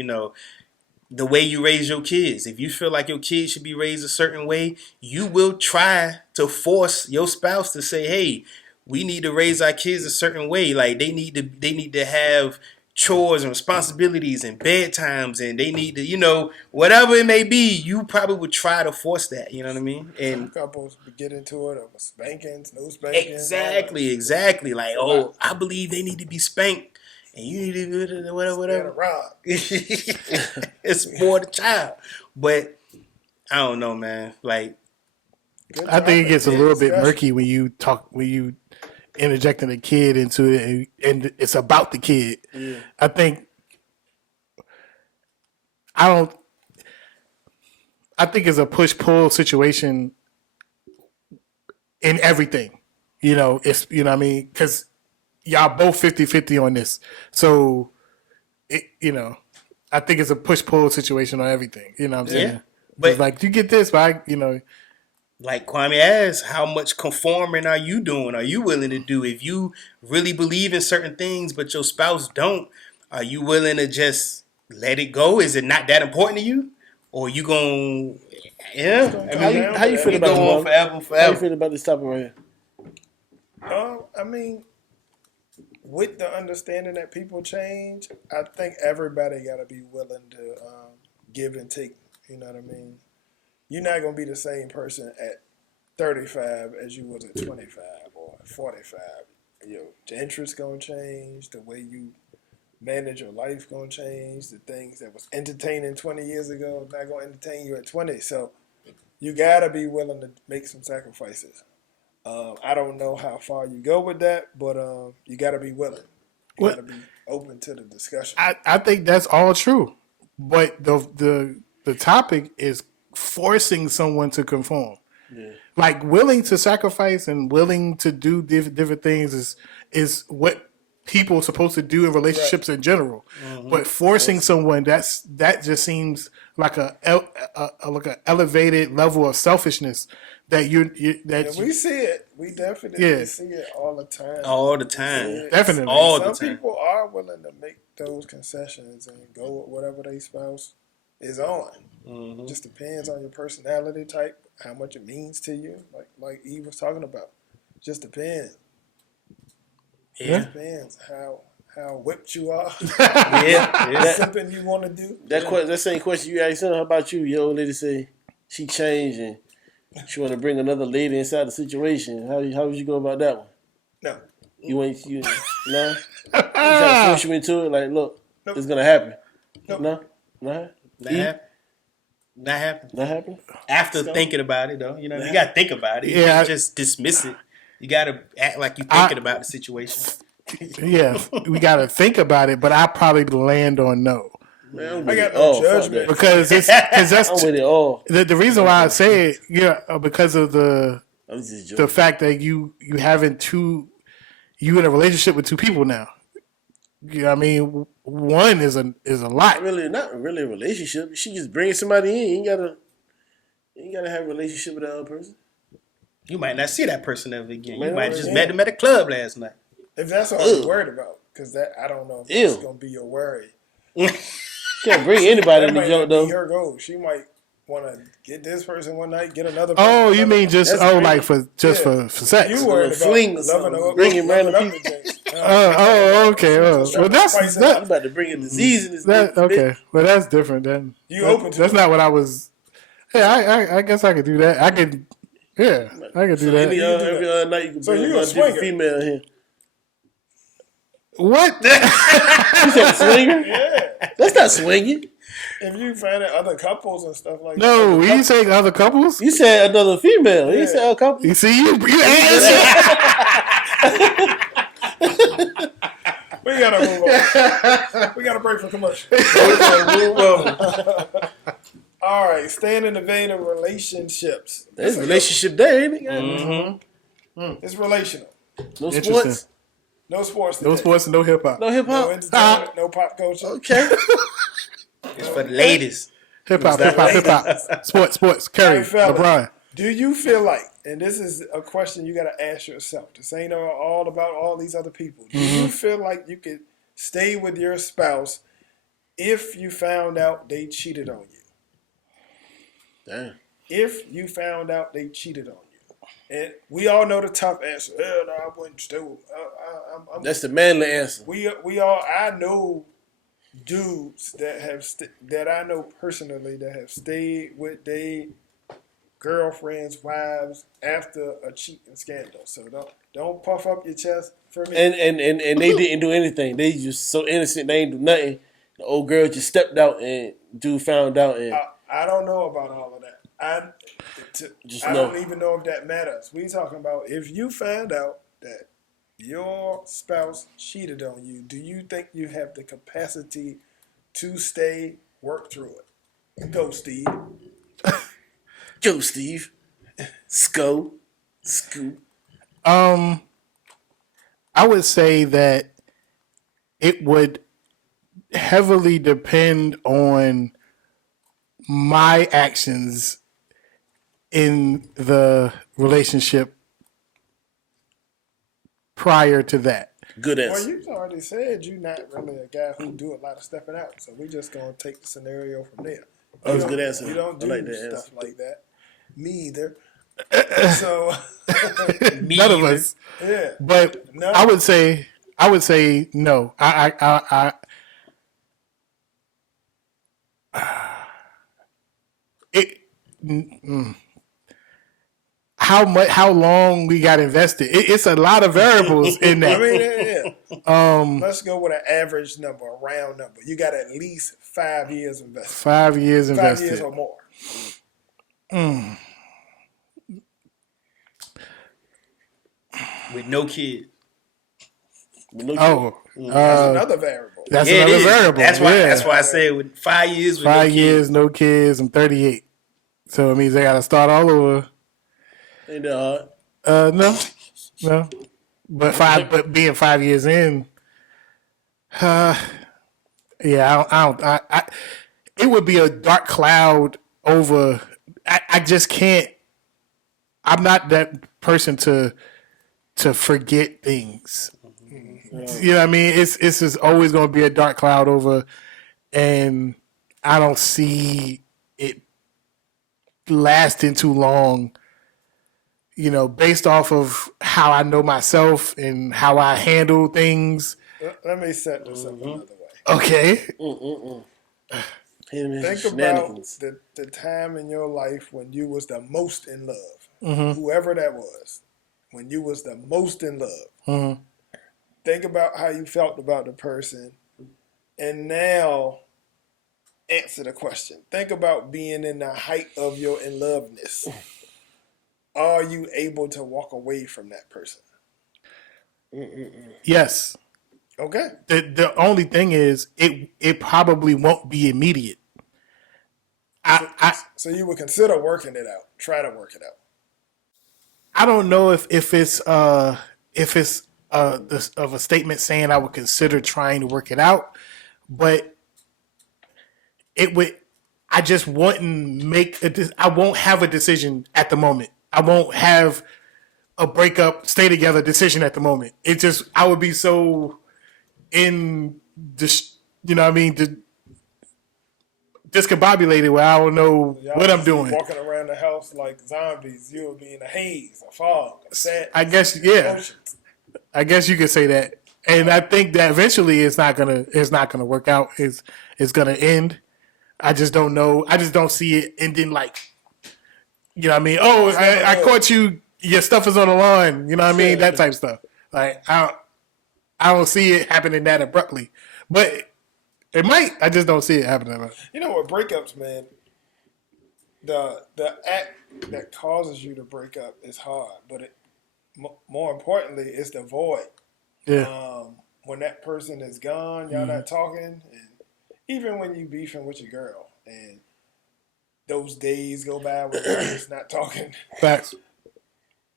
the way you raise your kids. If you feel like your kids should be raised a certain way, you will try to force your spouse to say, "Hey, we need to raise our kids a certain way. Like they need to have chores and responsibilities and bedtimes, and they need to, whatever it may be, you probably would try to force that. You know what I mean?" And some couples get into it over spankings, no spankings. Exactly. Like, I believe they need to be spanked, and you need to do whatever. It's for the child, but I don't know, man. Like, I think it gets a little bit murky when you interjecting a kid into it, and it's about the kid. Yeah. I think it's a push-pull situation in everything. It's, what I mean? Because y'all both 50-50 on this. So, I think it's a push-pull situation on everything. You know what I'm saying? But it's like, you get this, but like Kwame asked, how much conforming are you doing? Are you willing to do? If you really believe in certain things, but your spouse don't, are you willing to just let it go? Is it not that important to you? Or you going, how you feel about go on forever? How you feel about this topic right here? I mean, with the understanding that people change, I think everybody got to be willing to give and take. You know what I mean? You're not going to be the same person at 35 as you was at 25 or 45. Your interests going to change. The way you manage your life going to change. The things that was entertaining 20 years ago not going to entertain you at 20. So you got to be willing to make some sacrifices. I don't know how far you go with that, but you got to be willing. You got to be open to the discussion. I think that's all true. But the topic is forcing someone to conform. Yeah. Like, willing to sacrifice and willing to do different things is what people are supposed to do in relationships in general. Mm-hmm. But forcing someone, that just seems like an elevated level of selfishness that we see it. We definitely see it all the time. All the time. Definitely. Some people are willing to make those concessions and go with whatever their spouse is on. Just depends on your personality type, how much it means to you. Like Eve was talking about. Just depends. Yeah. Depends how whipped you are. Yeah. Something you want to do. That same question you asked her, how about you? Your old lady say she changed and she want to bring another lady inside the situation. How would you go about that one? No. No? You try to force you into it? Like, look, it's going to happen. Nope. No? Not Not happen. happen? After thinking about it, though, you got to think about it. You can't just dismiss it. You got to act like you're thinking about the situation. Yeah, we got to think about it, but I probably land on no. Man, I got no judgment. Because that's I'm with it all. the reason why I say it, because of the fact that you having you in a relationship with two people now. You know what I mean? One is a lot. Not really a relationship. She just brings somebody in. You ain't gotta have a relationship with that other person. You might not see that person ever again. Man, you might just met them at a club last night. If that's all you're worried about, because I don't know if it's going to be your worry. Can't bring anybody in the joint, though. Her goal. She might want to get this person one night, get another person. Oh, you mean just for sex? You worried about fling or something. Bringing random people. Okay. Well, that's you about to bring a disease in this. Okay. Well, that's different then. You open to that's not what I was. Yeah, I guess I could do that. I could. Yeah, I could do that. Every night you can bring a different female here. What? You said swinger? Yeah. That's not swinging. If you find other couples and stuff like that. No, you say other couples? You said another female. You said a couple. You see, you answer. We gotta move on. We gotta break for commercial. Move on. All right, staying in the vein of relationships. There's relationship there, ain't it? Mm-hmm. It's relational. No sports. No sports. No sports and no hip hop. No hip No hop. entertainment. No pop culture. Okay. It's for the ladies. Hip hop. Sports. Curry, Hey, fellas, LeBron. Do you feel like, and this is a question you got to ask yourself, this ain't all about all these other people. Do you feel like you could stay with your spouse if you found out they cheated on you? Damn. If you found out they cheated on you. And we all know the tough answer. No, I wouldn't stay with That's the manly answer. I know dudes that have that I know personally that have stayed with their girlfriends, wives after a cheating scandal. So don't puff up your chest for me. And they didn't do anything. They just so innocent. They ain't do nothing. The old girl just stepped out and dude found out. And I don't know about all of that. I don't even know if that matters. We talking about if you found out that your spouse cheated on you, do you think you have the capacity to work through it? Go, Steve. Go, Steve. Scoop. I would say that it would heavily depend on my actions in the relationship prior to that. Good answer. Well, you already said you're not really a guy who do a lot of stepping out, so we're just gonna take the scenario from there. That was a good answer. You don't do like that stuff answer. like that. Me either. So None of us. yeah, But no. I would say no. How long we got invested? It's a lot of variables in that. I mean, let's go with an average number, a round number. You got at least 5 years invested. 5 years 5 invested. years or more. With no kid. Oh, That's another variable. that's Yeah, it another is. variable. That's why I said with 5 years with 5 no years, kids. no kids. I'm 38, so it means they got to start all over. Ain't that hard? No, but being 5 years in, yeah, it would be a dark cloud over. I just can't. I'm not that person to forget things. You know what I mean? It's just always going to be a dark cloud over, and I don't see it lasting too long. Based off of how I know myself and how I handle things. Let me set this up another way. Okay. Think about the time in your life when you was the most in love, whoever that was, when you was the most in love. Think about how you felt about the person, and now answer the question. Think about being in the height of your in loveness. Are you able to walk away from that person? Yes. Okay. The only thing is, it probably won't be immediate. So you would consider working it out. Try to work it out. I don't know if it's of a statement saying I would consider trying to work it out, but it would. I just wouldn't I won't have a decision at the moment. I won't have a breakup, stay together decision at the moment. It just I would be so in this, what I mean, discombobulated where I don't know what I'm doing. Walking around the house like zombies, you'll be in a haze, a fog, a sadness. I guess, yeah. Emotions. I guess you could say that, and I think that eventually it's not gonna work out. It's gonna end. I just don't know. I just don't see it ending like, what I mean. Oh, I caught you. Your stuff is on the lawn. You know what I mean? That type of stuff. Like I don't see it happening that abruptly, but it might. I just don't see it happening. You know what? Breakups, man. The act that causes you to break up is hard, but more importantly, it's the void. Yeah. When that person is gone, y'all not talking, and even when you beefing with your girl, and those days go by when you're just not talking. Facts.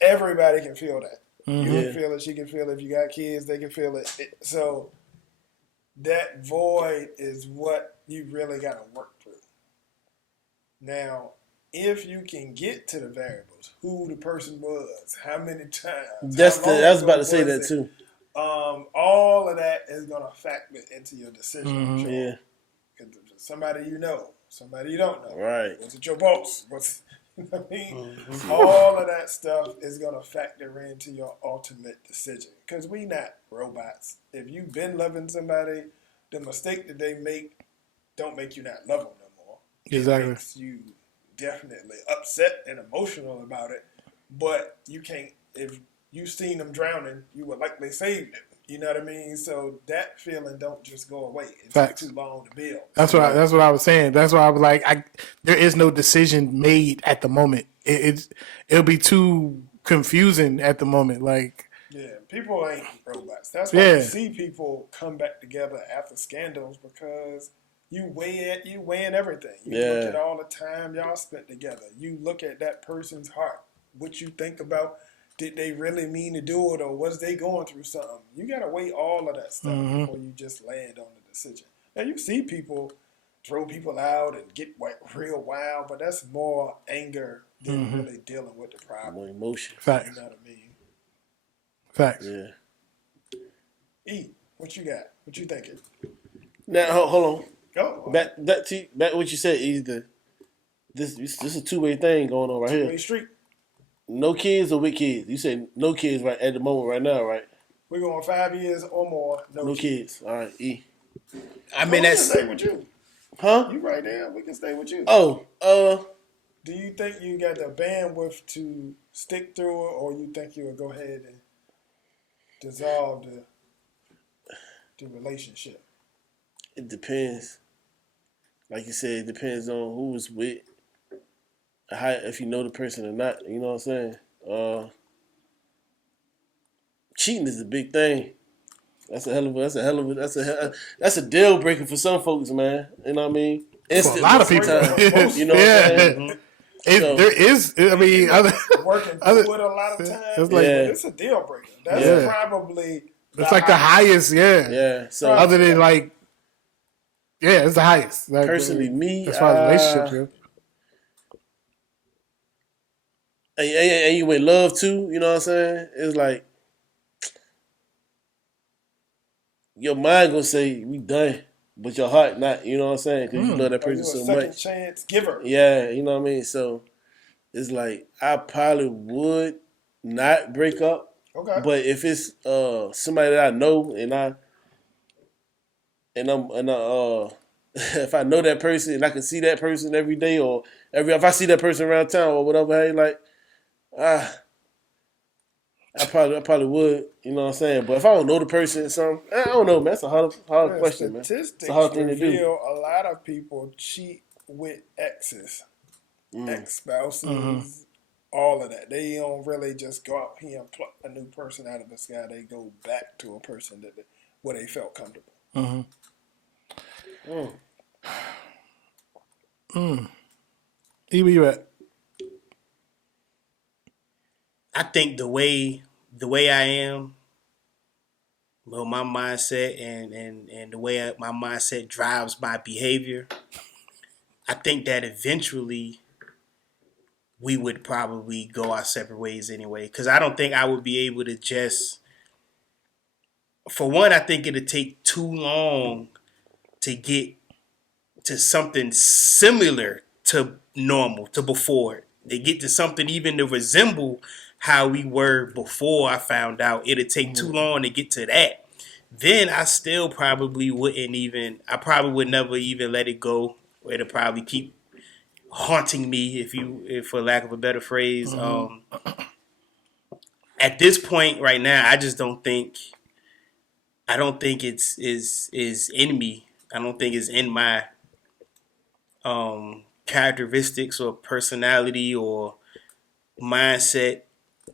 Everybody can feel that. You can feel it. She can feel it. If you got kids, they can feel it. So that void is what you really got to work through. Now, if you can get to the variables, who the person was, how many times. I was about to say that too. All of that is going to factor into your decision. Sure. Yeah. Somebody you know, somebody you don't know. Right. Was it your boss? You know what I mean? All of that stuff is going to factor into your ultimate decision. Because we not robots. If you've been loving somebody, the mistake that they make don't make you not love them no more. Exactly. It makes you definitely upset and emotional about it. But you can't, if you've seen them drowning, you would likely save them. You know what I mean? So that feeling don't just go away. It takes too long to build. That's what I was saying. That's why I was like, there is no decision made at the moment. It'll be too confusing at the moment. Like, yeah, people ain't robots. That's why you see people come back together after scandals, because you weighing everything. You look at all the time y'all spent together. You look at that person's heart. What you think about. Did they really mean to do it, or was they going through something? You got to weigh all of that stuff before you just land on the decision. Now, you see people throw people out and get real wild, but that's more anger than really dealing with the problem. More emotion. Facts. You know what I mean? Facts. Yeah. E, what you got? What you thinking? Now, hold on. Go. Back what you said, either this is a two-way thing going on right here. Two-way street. No kids or with kids? You said no kids right at the moment right now, right? We're going 5 years or more. No kids. All right, E. I mean, that's... We can stay with you. Huh? You right there. We can stay with you. Oh, do you think you got the bandwidth to stick through it, or you think you would go ahead and dissolve the relationship? It depends. Like you said, it depends on who it's with. If you know the person or not, you know what I'm saying? Cheating is a big thing. That's a deal breaker for some folks, man. You know what I mean? For a lot of people. You know what I'm saying? There is, I mean, working through it a lot of times. It's a deal breaker. That's probably it's like the highest, Yeah. So other than like, it's the highest. Like, personally, me, as far as relationships go. And you with love too, you know what I'm saying? It's like your mind gonna say we done. but your heart not. You know what I'm saying? Because you love that Are person you a so second much. chance giver? Yeah, you know what I mean. So it's like I probably would not break up, Okay. but if it's somebody that I know if I know that person and I can see that person every day or if I see that person around town or whatever, hey, like ah. I probably would, you know what I'm saying? But if I don't know the person or something, I don't know, man. That's a hard Well, question, man. It's a statistics hard thing to do. reveal a lot of people cheat with exes, ex-spouses, all of that. They don't really just go out here and pluck a new person out of the sky. They go back to a person where they felt comfortable. E, where you at? I think the way I am, well, my mindset and the way my mindset drives my behavior, I think that eventually we would probably go our separate ways anyway. Because I don't think I would be able to just. For one, I think it'd take too long to get to something similar to normal, to before. To get to something even to resemble how we were before I found out. It'd take too long to get to that. Then I still probably wouldn't even, I probably would never even let it go. It'll probably keep haunting me, if for lack of a better phrase. At this point right now, I don't think it's is in me. I don't think it's in my characteristics or personality or mindset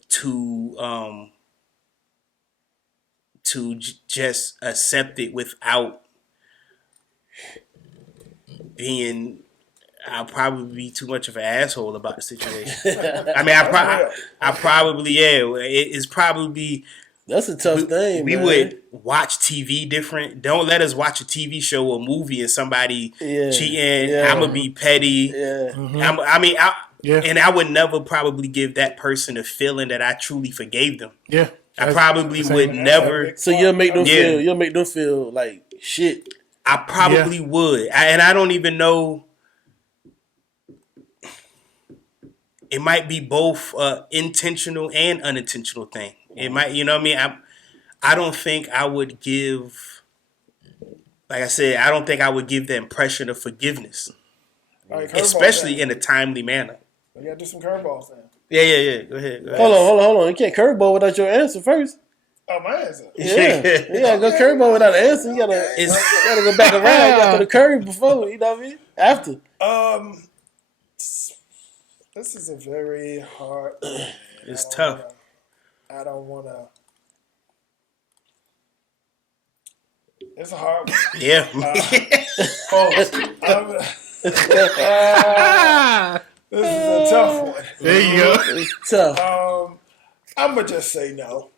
to just accept it without being. I'll probably be too much of an asshole about the situation. I mean, I probably it's probably. That's a tough thing, We man. would watch TV different. Don't let us watch a TV show or movie and somebody cheating. Yeah. I'm gonna be petty. Yeah. And I would never probably give that person a feeling that I truly forgave them. Yeah. I probably would never. So you'll make them feel like shit. I probably would, and I don't even know. It might be both intentional and unintentional thing. It might, you know what I mean? I don't think I would give, like I said, I don't think I would give the impression of forgiveness, especially in a timely manner. You gotta do some curveballs now. Yeah. Go ahead. Hold on. You can't curveball without your answer first. Oh, my answer. Yeah, go curveball without an answer. You gotta go back around. You gotta throw the curve before. You know what I mean? After. This is a very hard. It's tough. I don't wanna. It's a hard one. Yeah. This is a tough one. There you go. It's tough. I'm gonna just say no.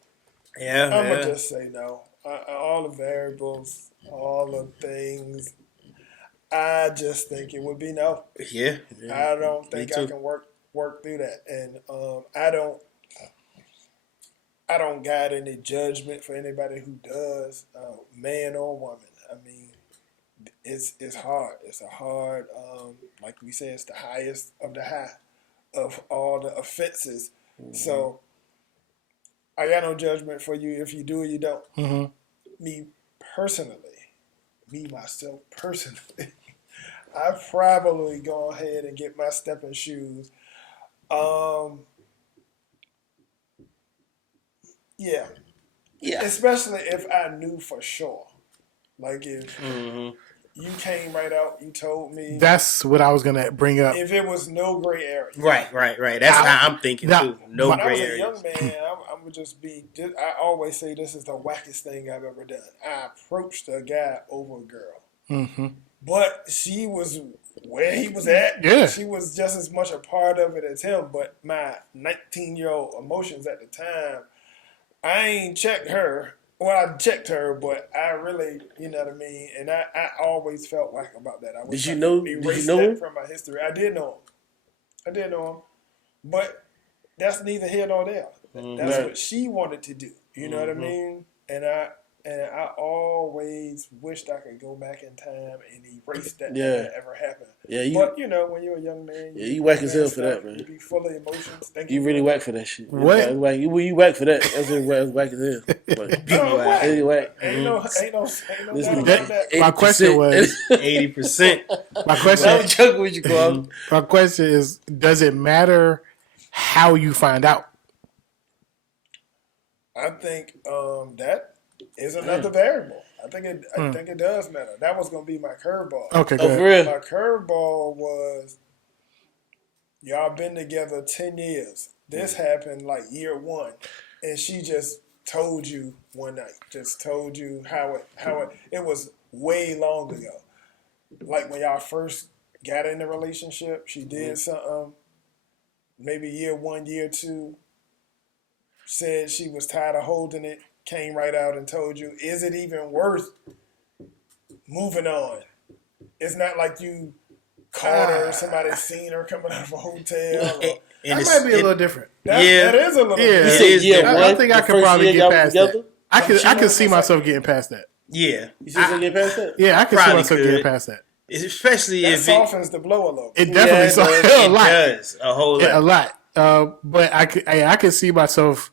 Yeah. I'm gonna just say no. All the variables, all the things. I just think it would be no. Yeah. I don't think I can work through that, and I don't got any judgment for anybody who does, man or woman. I mean, it's hard. It's a hard, like we said, it's the highest of the high of all the offenses. So I got no judgment for you if you do or you don't. Me myself personally, I probably go ahead and get my stepping shoes. Yeah. Especially if I knew for sure. Like if you came right out, you told me. That's what I was gonna bring up. If it was no gray area. Right. That's how I'm thinking too. No gray area. When I was a young man, I would just be. I always say this is the wackest thing I've ever done. I approached a guy over a girl, but she was where he was at. Yeah, she was just as much a part of it as him. But my 19-year-old emotions at the time, I ain't checked her. Well, I checked her, but I really, you know what I mean? And I always felt whack about that. I Did you know him? From my history. I did know him. But that's neither here nor there. That's what she wanted to do. You know what I mean? And And I always wished I could go back in time and erase that Yeah. ever happened. Yeah, But when you're a young man, you whack as hell for stuff, that, man. You be full of emotions. You really whack for that shit. What? You whack for that. That's whack as hell. But Whack. Ain't no doubt about that. My question was 80%. my question. I'm joking with you, Carl. My question is: does it matter how you find out? I think that is another variable. I think it does matter. That was going to be my curveball. Okay, Oh, good. for real? My curveball was y'all been together 10 years. This happened like year 1, and she just told you one night. Just told you how it was way long ago. Like when y'all first got in the relationship, she did something. Maybe year 1, year 2. Said she was tired of holding it. Came right out and told you, is it even worth moving on? It's not like you caught her, somebody seen her coming out of a hotel. That might be a little different. That is a little Yeah, different. I think I could probably get past that. Together? I could see myself getting past that. Yeah. You see something get past that? Yeah, I could see Probably myself could. getting past that. Especially That if softens the blow a little. It definitely softens a it lot. does a whole lot. Yeah, a lot. But I could see myself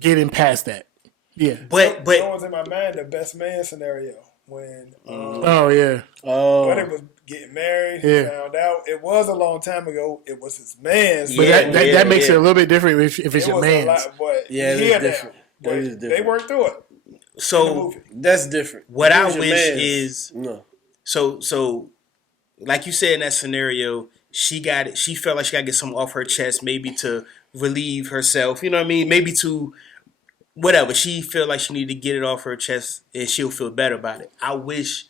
getting past that. Yeah. But that was in my mind the best man scenario when Oh yeah. Buddy was getting married. He Yeah. found out it was a long time ago. It was his man's. But Yeah, that makes it a little bit different if it's It your was a man's. lot, but Yeah, it is here different. now. That But is they different. worked through it. In the so movie. That's different. what If it I was your wish man's, is no. so like you said in that scenario, she felt like she got to get something off her chest, maybe to relieve herself. You know what I mean? Maybe to whatever. She felt like she needed to get it off her chest and she'll feel better about it. I wish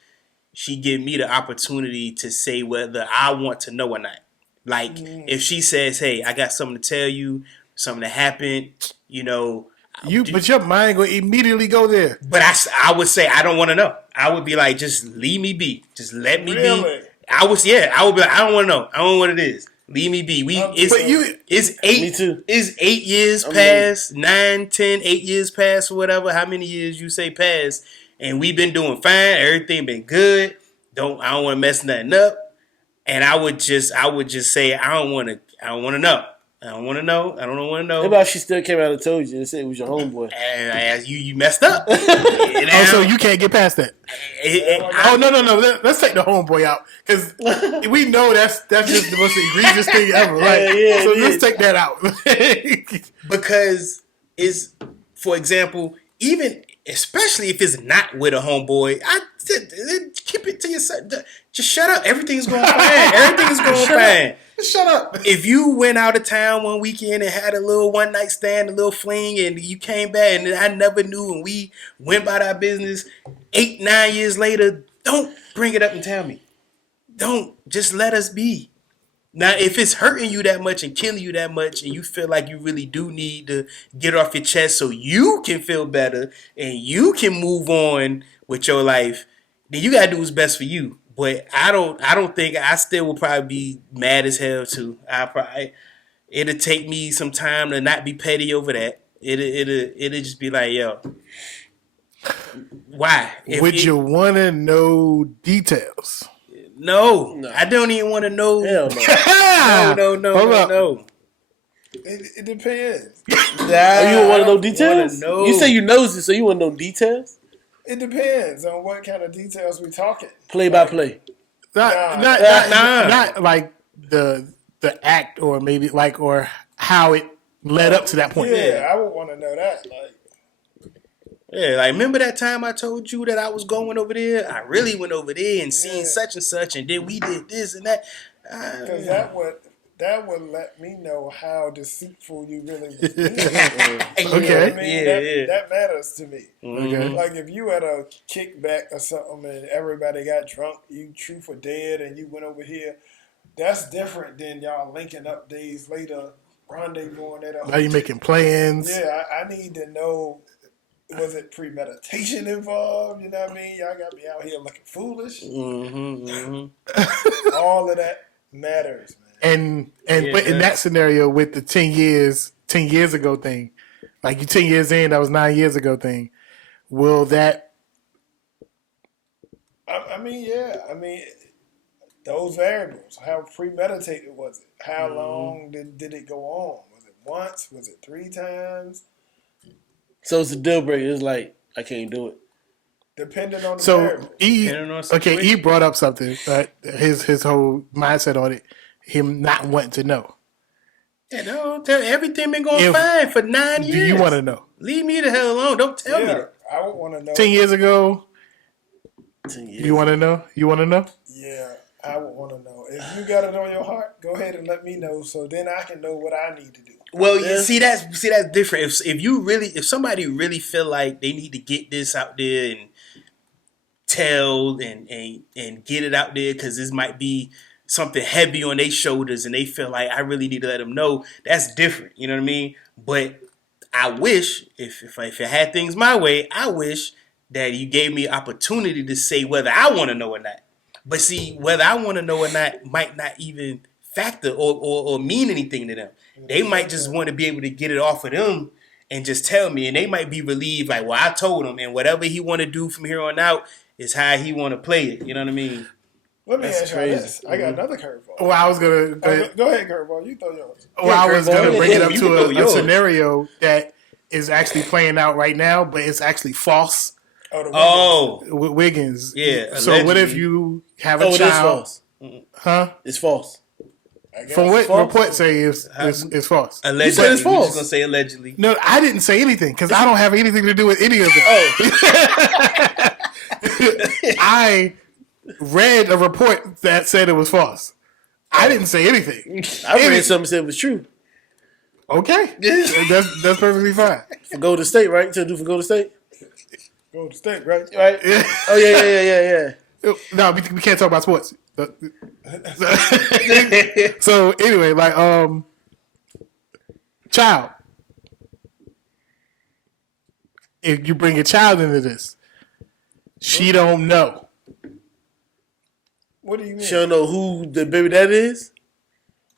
she give me the opportunity to say whether I want to know or not. Like if she says, "Hey, I got something to tell you, something that happened," But your mind going to immediately go there. But I would say I don't want to know. I would be like, just leave me be. Just let me Really? be. I would be like, I don't want to know. I don't know what it is. Leave me be. It's 8. Me too. It's 8 years past, 9, 10, 8 years past, or whatever. How many years you say past? And we've been doing fine. Everything been good. I don't want to mess nothing up. And I would just say I don't want to know. I don't want to know. I don't want to know. What about if she still came out and told you and said it was your homeboy? And you messed up. So you can't get past that. No. Let's take the homeboy out because we know that's just the most egregious thing ever. Like, so let's take that out. Because it's, for example, even especially if it's not with a homeboy, keep it to yourself. Just shut up. Everything's going fine. Everything is going fine. Shut up. If you went out of town one weekend and had a little one night stand, a little fling, and you came back and I never knew and we went about our business 8, 9 years later, don't bring it up and tell me. Don't. Just let us be. Now, if it's hurting you that much and killing you that much and you feel like you really do need to get off your chest so you can feel better and you can move on with your life, then you got to do what's best for you. But I don't think I still will probably be mad as hell too. It'll take me some time to not be petty over that. It'll just be like, yo, why? Would you want to know details? No, I don't even want to know. Hell no. No. It depends. You don't want to know details? Know. You say you knows it, so you want to know details? It depends on what kind of details we talking. Play by play. Not like the act or maybe like or how it led up to that point. Yeah, I would want to know that. Like remember that time I told you that I was going over there? I really went over there and seen such and such, and then we did this and that. Because that would let me know how deceitful you really was being. Okay. That matters to me. Okay. Like if you had a kickback or something and everybody got drunk, you truth or dead, and you went over here, that's different than y'all linking up days later, rendezvousing at a hotel. Now you making plans. Yeah, I need to know, was it premeditation involved? You know what I mean? Y'all got me out here looking foolish. All of that matters, man. But in that scenario with the 10 years ago thing, Like you 10 years in, that was 9 years ago thing. Will that? I mean, yeah. I mean, those variables. How premeditated was it? How long did it go on? Was it once? Was it 3 times? So it's a deal breaker. It's like I can't do it. Depending on the So variables. Depending on the he situation. brought up something. His whole mindset on it. Him not wanting to know. Yeah, no, everything been going If- fine for 9 years. Do you want to know? Leave me the hell alone. Don't tell me Yeah, that. I would want to know. 10 years ago, 10 years. you want to know? You want to know? Yeah, I would want to know. If you got it on your heart, go ahead and let me know, so then I can know what I need to do. Well, Yeah. you see that's different. If somebody really feel like they need to get this out there and tell and get it out there because this might be something heavy on their shoulders and they feel like I really need to let them know, that's different. You know what I mean? But I wish if I had things my way, I wish that you gave me opportunity to say whether I want to know or not. But see, whether I want to know or not might not even factor or mean anything to them. They might just want to be able to get it off of them and just tell me, and they might be relieved, like, well, I told him, and whatever he want to do from here on out is how he want to play it. You know what I mean? Let me That's ask you crazy. this. I got another curveball. Well, I was gonna. Go ahead, curveball. You throw yours. Well, I was going to bring it up You can to go a yours. scenario that is actually playing out right now, but it's actually false Oh, the Oh, with Wiggins. Yeah, So what if allegedly. you have a Oh, it is child? false. Huh? It's false. I guess. From what false? reports say is false. allegedly. said it's We false. just gonna say allegedly. No, I didn't say anything because I don't have anything to do with any of it. I read a report that said it was false. I didn't say anything. I read something that said it was true. Okay, that's perfectly fine. For Golden State, right? To do for Golden State, Go to state, right? right? Oh yeah. No, we can't talk about sports. So anyway, like child. If you bring a child into this, she don't know. What do you mean? She don't know who the baby that is.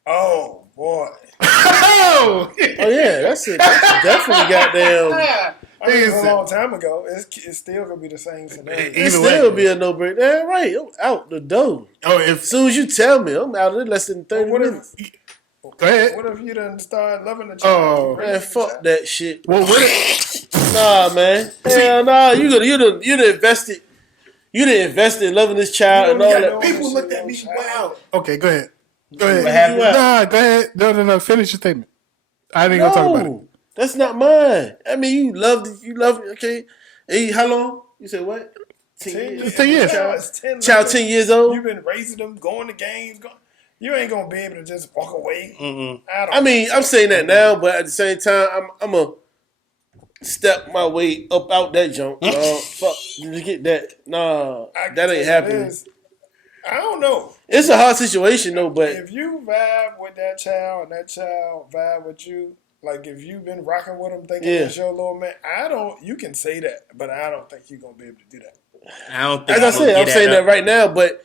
Oh boy. Oh, Oh yeah, that's it. That's definitely goddamn. I mean, a long time ago. It's still gonna be the same scenario. It Either still way. be a no break. Yeah, right. I'm out the door. Oh, As if soon as you tell me, I'm out of it less than 30 What minutes. if? go ahead. What if you done start loving the child? Oh. Man, fuck that shit. Well, what if, Nah, man. Hell nah. You done invested. You done invested in loving this child and all that. People looked at me wow. Okay, go ahead. Go ahead. What happened? Nah, go ahead. No. Finish your statement. I ain't gonna talk about it. No, that's not mine. I mean, you loved it. You loved it. Okay. Hey, how long? You said what? 10 years. 10 years. Child 10 years old. You've been raising them, going to games. You ain't gonna be able to just walk away. Mm-mm. I mean, I'm saying that now, but at the same time, I'm a step my way up out that junk. Fuck, you get that? Nah, that ain't happening. I don't know. It's a hard situation though, but If you vibe with that child and that child vibe with you, like if you've been rocking with them thinking Yeah. that's your little man, you can say that, but I don't think you're gonna be able to do that. I don't think. as I said, I'm saying that up. right now. But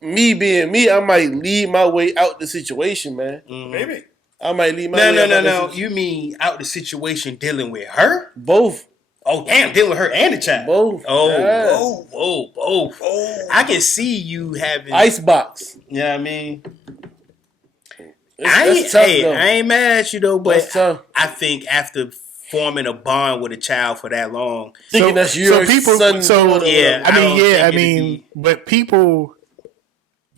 me being me, I might lead my way out the situation, man. Maybe. I might lead my No, way no, out no, the no. situation. You mean out the situation dealing with her? Both. Oh, damn, dealing with her and the child. Both. Oh, Yeah. both. I can see you having. Icebox. You know what I mean? That's tough, though. I ain't mad at you though, but That's tough. I think after forming a bond with a child for that long, Thinking that's your son. daughter, yeah. I mean, don't think it'd yeah, but people,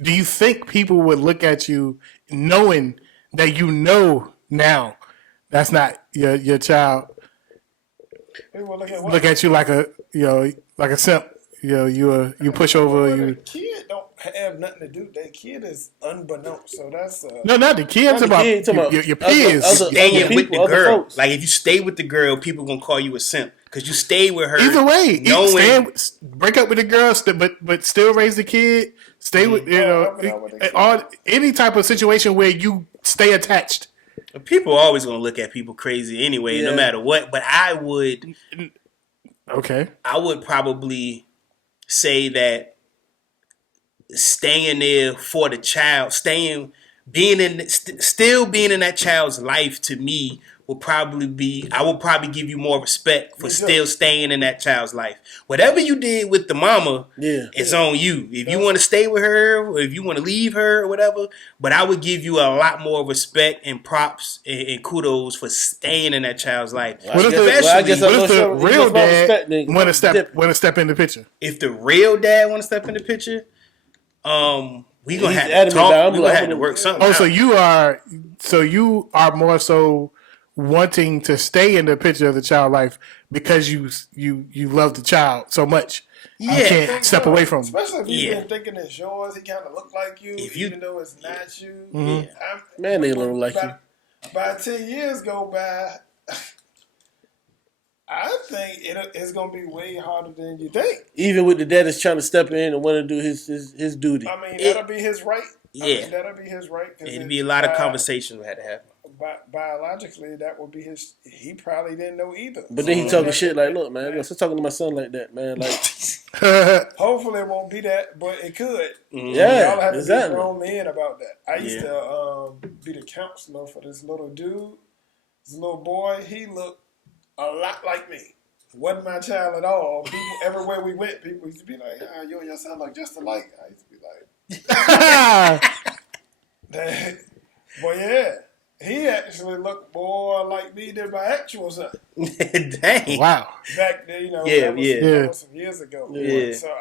do you think people would look at you knowing that you know now that's not your child? People look at what? Look at you like a like a simp. You push over Well, you. the kid don't have nothing to do. That kid is unbeknownst. So that's No, not the kid. Not the About kid, talking about your other- peers. other- staying with people, the other girl. folks. Like if you stay with the girl, people gonna call you a simp because you stay with her. Either way, knowing break up with the girl, but still raise the kid. Stay with any type of situation where you stay attached. people are always gonna look at people crazy anyway, no Yeah. matter what. But I would Okay. probably say that staying there for the child, still being in that child's life to me would probably give you more respect for still staying in that child's life. Whatever you did with the mama, it's on you. If you want to stay with her, or if you want to leave her, or whatever. But I would give you a lot more respect and props and kudos for staying in that child's life. What if the real dad want to step in the picture? If the real dad want to step in the picture, we gonna have to talk. We gonna have to work something. Oh, so you are more so wanting to stay in the picture of the child life because you love the child so much. Yeah, you can't step away from him. Especially if you've been thinking it's yours, he kind of look like you, even though it's not you. Mm-hmm. Man, they look like you. By 10 years go by, I think it's going to be way harder than you think. Even with the dad that's trying to step in and want to do his duty. I mean, that'll be his right. Yeah. That'll be his right. It'd be a lot of conversations we had to have. Biologically, that would be his. He probably didn't know either. But then he talking shit like, look, man, I'm talking to my son like that, man. Like, hopefully it won't be that, but it could. Yeah, y'all have to exactly. be grown men about that. I used to be the counselor for this little dude, this little boy. He looked a lot like me. Wasn't my child at all. People everywhere we went, people used to be like, "You and your son look just alike." I used to be like, "Boy, yeah." He actually looked more like me than my actual son. Dang. Wow. Back then, that was some years ago. Yeah. So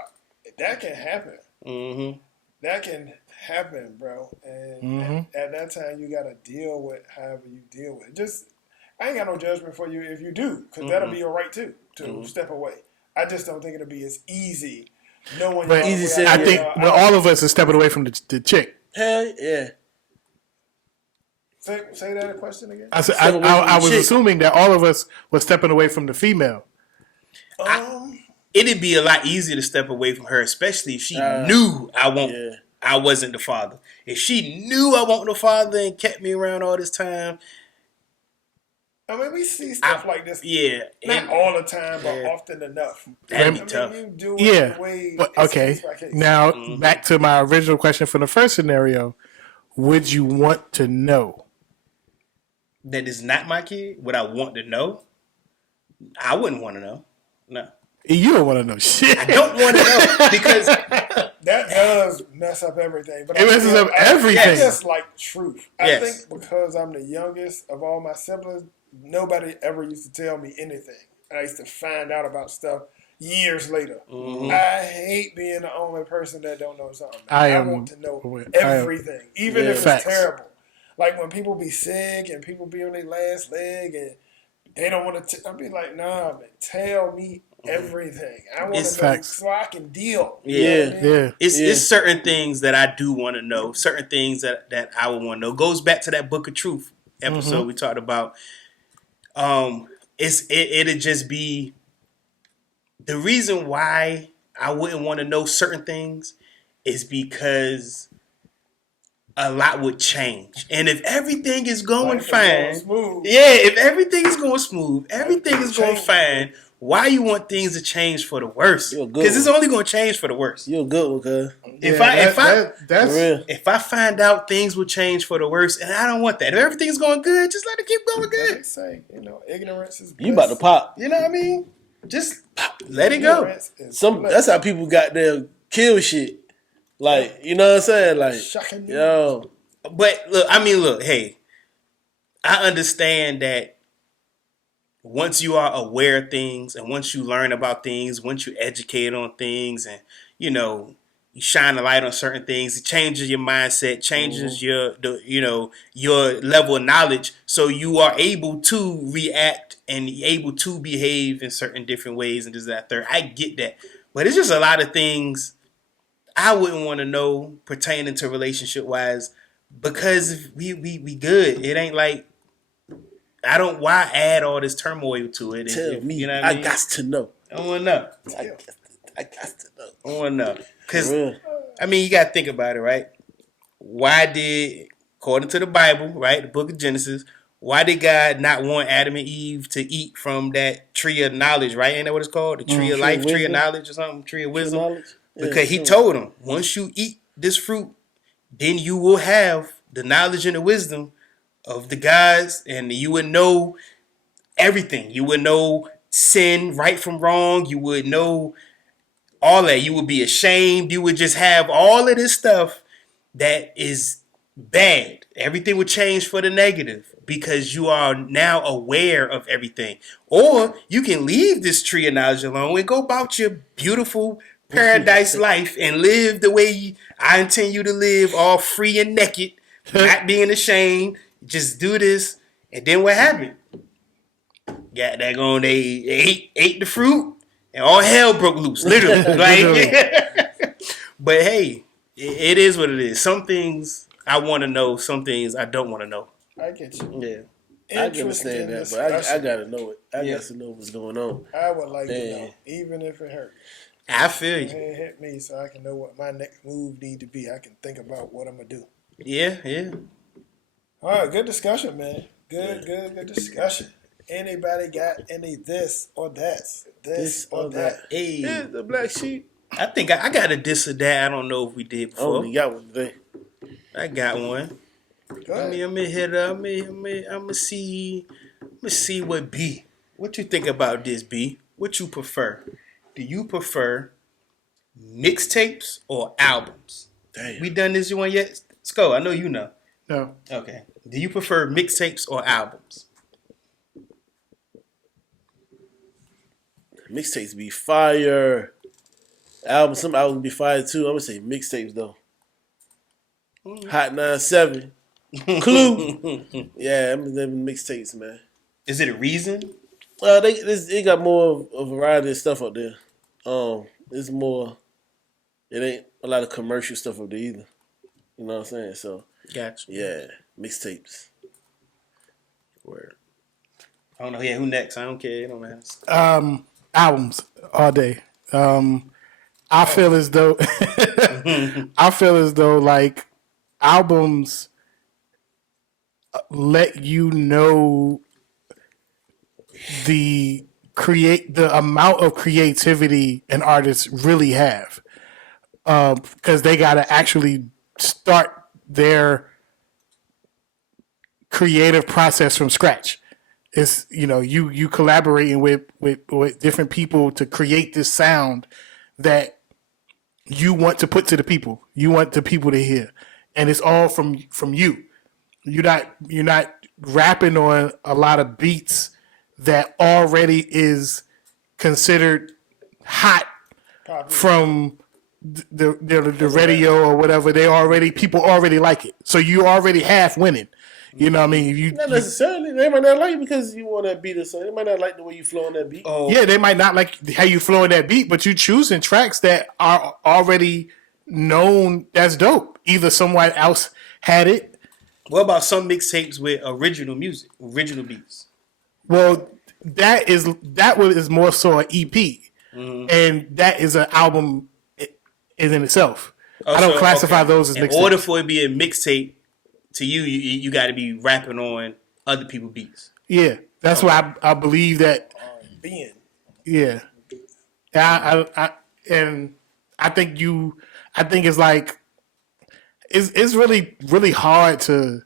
that can happen. Mm-hmm. That can happen, bro. And at that time, you got to deal with however you deal with it. Just, I ain't got no judgment for you if you do, because that'll be your right too, to step away. I just don't think it'll be as easy. But I think all of us are stepping away from the chick. Hell yeah. Say that question again. I said I was assuming that all of us were stepping away from the female. It'd be a lot easier to step away from her, especially if she knew I wasn't the father. If she knew I wasn't the father and kept me around all this time. I mean, we see stuff like this. Yeah. Not all the time, but often enough. That'd be tough. You do it the way okay. Now, back to my original question from the first scenario. Would you want to know? That is not my kid? Would I want to know? I wouldn't want to know. No. You don't want to know shit. I don't want to know because that does mess up everything. But it messes up everything. I just like truth. Yes. I think because I'm the youngest of all my siblings, nobody ever used to tell me anything. I used to find out about stuff years later. Mm-hmm. I hate being the only person that don't know something. I want to know everything, even if it's terrible. Like when people be sick and people be on their last leg and they don't want to. I'll be like, nah, man, tell me everything. I want to know so I can deal. Yeah. It's certain things that I do want to know. Certain things that I would want to know. Goes back to that Book of Truth episode we talked about. It'd just be the reason why I wouldn't want to know certain things is because a lot would change. And if everything is going fine, if everything is going smooth, everything is going fine, why you want things to change for the worse? Because it's only going to change for the worse. You're a good one, cuz. If I find out things will change for the worse, and I don't want that. If everything's going good, just let it keep going good. They say, ignorance is bliss. You about to pop. You know what I mean? Just let it go. That's how people got their kill shit. Like, you know what I'm saying? Like, yo. But look, hey, I understand that once you are aware of things and once you learn about things, once you educate on things and, you shine a light on certain things, it changes your mindset, changes your level of knowledge. So you are able to react and able to behave in certain different ways and this, that, third. I get that. But it's just a lot of things I wouldn't want to know pertaining to relationship wise because we good. It ain't like why add all this turmoil to it? Tell me, you know what I mean? I got to know. I want to know. I got to know. I want to know. Because, you got to think about it, right? Why did, according to the Bible, right, the book of Genesis, why did God not want Adam and Eve to eat from that tree of knowledge, right? Ain't that what it's called? The tree of life, tree of knowledge or something? Tree of wisdom? Because he told them, once you eat this fruit, then you will have the knowledge and the wisdom of the gods, and you would know everything. You would know sin, right from wrong. You would know all that. You would be ashamed. You would just have all of this stuff that is bad. Everything would change for the negative because you are now aware of everything. Or you can leave this tree of knowledge alone and go about your beautiful paradise life and live the way I intend you to live, all free and naked, not being ashamed. Just do this. And then what happened? Got that going, they ate the fruit and all hell broke loose, literally. But hey, it is what it is. Some things I want to know, some things I don't want to know. I get you. Yeah. I can understand that, but I gotta know it. I got to know what's going on. I would like to know, even if it hurts. I feel you. It hit me so I can know what my next move need to be. I can think about what I'm gonna do. Yeah. All right, good discussion, man. Good discussion. Anybody got any this or that? This or that? Hey, Yeah, the black sheep. I think I got a this or that. I don't know if we did I before. only got one today. I got one. Go ahead. I'm gonna hit up. I'm gonna see what B. What you think about this, B? What you prefer? Do you prefer mixtapes or albums? Damn. We done this one yet? Sco, I know you know. No. Okay. Do you prefer mixtapes or albums? Mixtapes be fire. Some albums be fire too. I'm gonna say mixtapes though. Hot 97. Clue. Yeah, I'm living mixtapes, man. Is it a reason? They got more of a variety of stuff up there. It's more. It ain't a lot of commercial stuff up there either. You know what I'm saying? So Gotcha. yeah, mixtapes. Word. I don't know. Yeah, who next? I don't care. It don't matter. Albums all day. I feel as though like albums let you know the amount of creativity an artist really have, because they got to actually start their creative process from scratch. It's you collaborating with different people to create this sound that you want to put to the people. You want the people to hear, and it's all from you. You're not rapping on a lot of beats that already is considered hot from the radio or whatever. People already like it, so you already half winning. You know what I mean? Not necessarily. They might not like you because you want that beat or something. They might not like the way you flow on that beat. Oh, yeah, they might not like how you flow in that beat, but you choosing tracks that are already known as dope. Either someone else had it. what about some mixtapes with original music, original beats? Well, that is more so an EP, and that is an album in itself. I don't classify those as mixtapes. In order for it to be a mixtape, to you got to be rapping on other people's beats. Yeah, that's why I believe that. Being. Yeah, I think it's like it's really hard to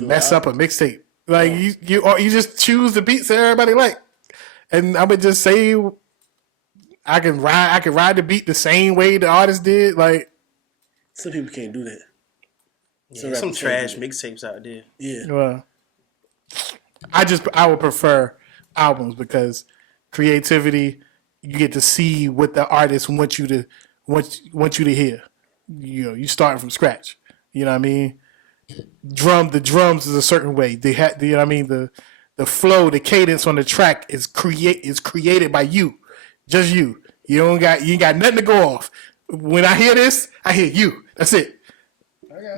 mess up a mixtape. Like you just choose the beats that everybody like, and I would just say I can ride the beat the same way the artist did. Like some people can't do that. Yeah, some trash mixtapes out there. Yeah. Well, I would prefer albums because creativity, you get to see what the artist wants you to hear. You start from scratch. You know what I mean? The drums is a certain way. They have, you know what I mean? The flow, the cadence on the track is created by you, just you. You ain't got nothing to go off. When I hear this, I hear you. That's it.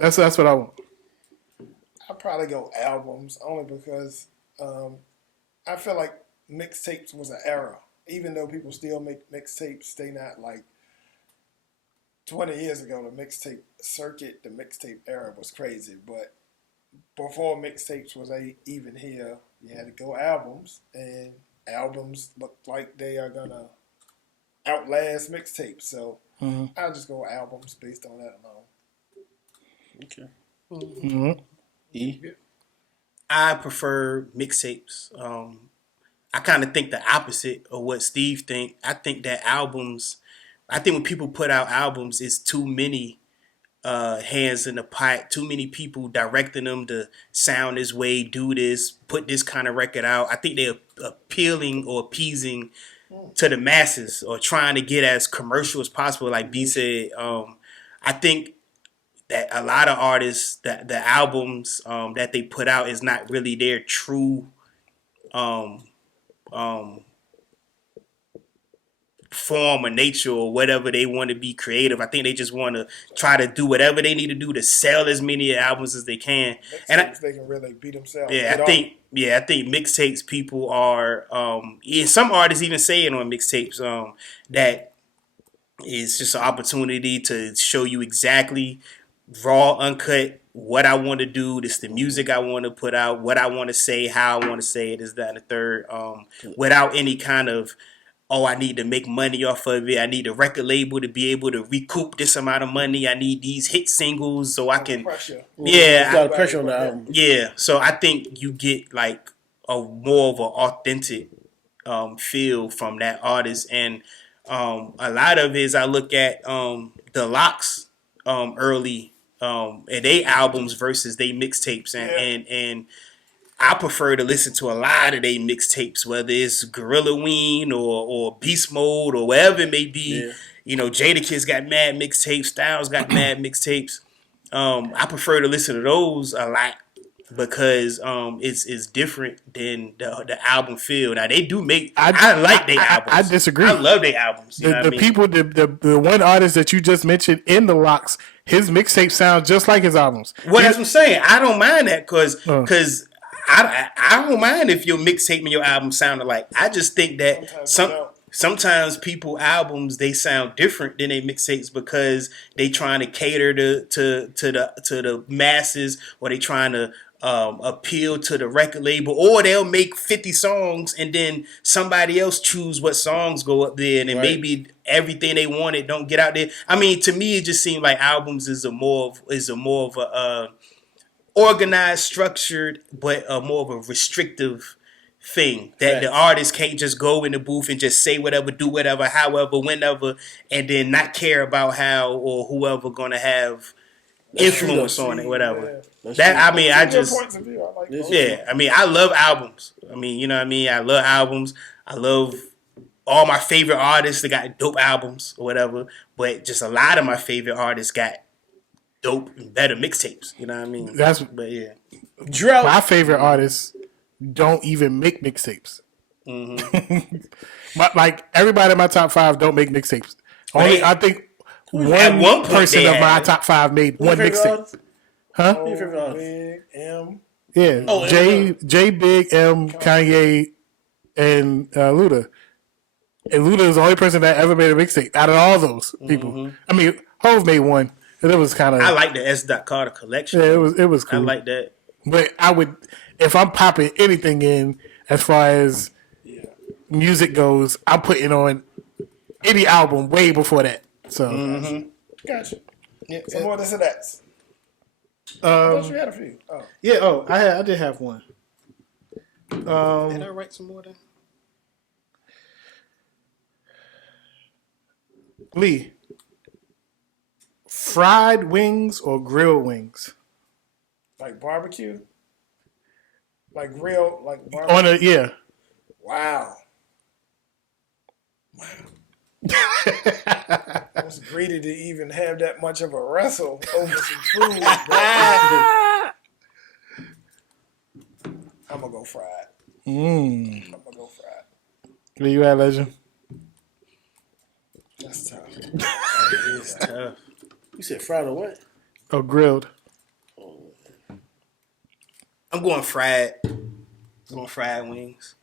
That's what I want. I'll probably go albums only because I feel like mixtapes was an era. Even though people still make mixtapes, they not like 20 years ago. The mixtape circuit, the mixtape era was crazy. But before mixtapes was even here, you had to go albums, and albums look like they are gonna outlast mixtapes. So I'll just go albums based on that alone. Okay. Mm-hmm. I prefer mixtapes. I kind of think the opposite of what Steve think. I think that albums. I think when people put out albums, it's too many hands in the pot. Too many people directing them to sound this way, do this, put this kind of record out. I think they're appealing or appeasing to the masses or trying to get as commercial as possible. Like B said, I think that a lot of artists that the albums that they put out is not really their true um, um, form or nature or whatever they want to be creative. I think they just want to try to do whatever they need to do to sell as many albums as they can. And they can really beat themselves. I think mixtapes people are some artists even saying on mixtapes that it's just an opportunity to show you exactly raw, uncut what I want to do. This the music I want to put out, what I want to say, how I want to say it, is that and the third, without any kind of I need to make money off of it. I need a record label to be able to recoup this amount of money. I need these hit singles so I can. Pressure. There's a lot of pressure on the album. Yeah, so I think you get like a more of an authentic feel from that artist, and a lot of it is I look at the Locks early and they albums versus they mixtapes, and I prefer to listen to a lot of they mixtapes, whether it's Gorilla Ween or Beast Mode or whatever it may be. Yeah. You know, Jadakiss got mad mixtapes, Styles got mad mixtapes. I prefer to listen to those a lot because it's different than the album feel. Now they do make. I like their albums. I disagree. I love their albums. The one artist that you just mentioned in the Locks, his mixtape sounds just like his albums. Well, that's what I'm saying. I don't mind that because I don't mind if your mixtape and your album sound alike. I just think that sometimes people albums they sound different than they mixtapes because they trying to cater to the masses, or they trying to appeal to the record label, or they'll make 50 songs and then somebody else choose what songs go up there, and then maybe everything they wanted don't get out there. I mean, to me, it just seemed like albums is a more of a organized, structured, but more of a restrictive thing that the artist can't just go in the booth and just say whatever, do whatever, however, whenever, and then not care about how or whoever gonna have influence on it, whatever. I mean, I love albums. I mean, you know what I mean? I love albums. I love all my favorite artists that got dope albums or whatever, but just a lot of my favorite artists got dope and better mixtapes. You know what I mean? But yeah. Drought. My favorite artists don't even make mixtapes. Mm-hmm. Like everybody in my top 5 don't make mixtapes. Only I think one person of my top 5 made one mixtape. Huh? Who's your favorite artist? Big M. Yeah. J Big M, Kanye, and Luda. And Luda is the only person that ever made a mixtape out of all those people. Mm-hmm. I mean, Hov made one. And it was kind of. I like the S. Carter collection. Yeah, it was cool. I like that. But I would, if I'm popping anything in as far as music goes, I'm putting on any album way before that. So, Gotcha. Yeah, some more this or that. I thought you had a few. Oh. Yeah. I did have one. Did I write some more then? Lee. Fried wings or grilled wings? Like barbecue? Like grill? Like barbecue? Yeah. Wow. I was greedy to even have that much of a wrestle over some food. I'm going to go fried. I'm going to go fried. Where you at, Legend? That's tough. That is tough. You said fried or what? Oh, grilled. I'm going fried. I'm going fried wings.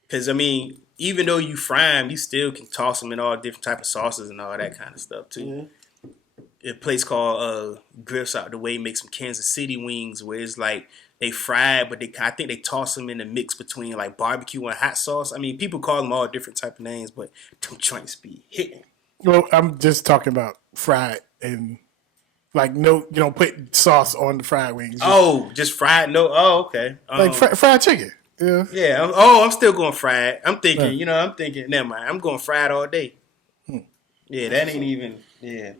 Because, I mean, even though you fry them, you still can toss them in all different type of sauces and all that kind of stuff, too. A place called Griff's Out the Way makes some Kansas City wings where it's like they fried, but I think they toss them in the mix between like barbecue and hot sauce. I mean, people call them all different type of names, but them joints be hitting. Well, I'm just talking about fried and Like no, you don't put sauce on the fried wings. Just fried? No. Oh, okay. Like fried chicken. Yeah. Yeah. I'm still going fried. I'm thinking, never mind. I'm going fried all day. Yeah, that ain't even, yeah.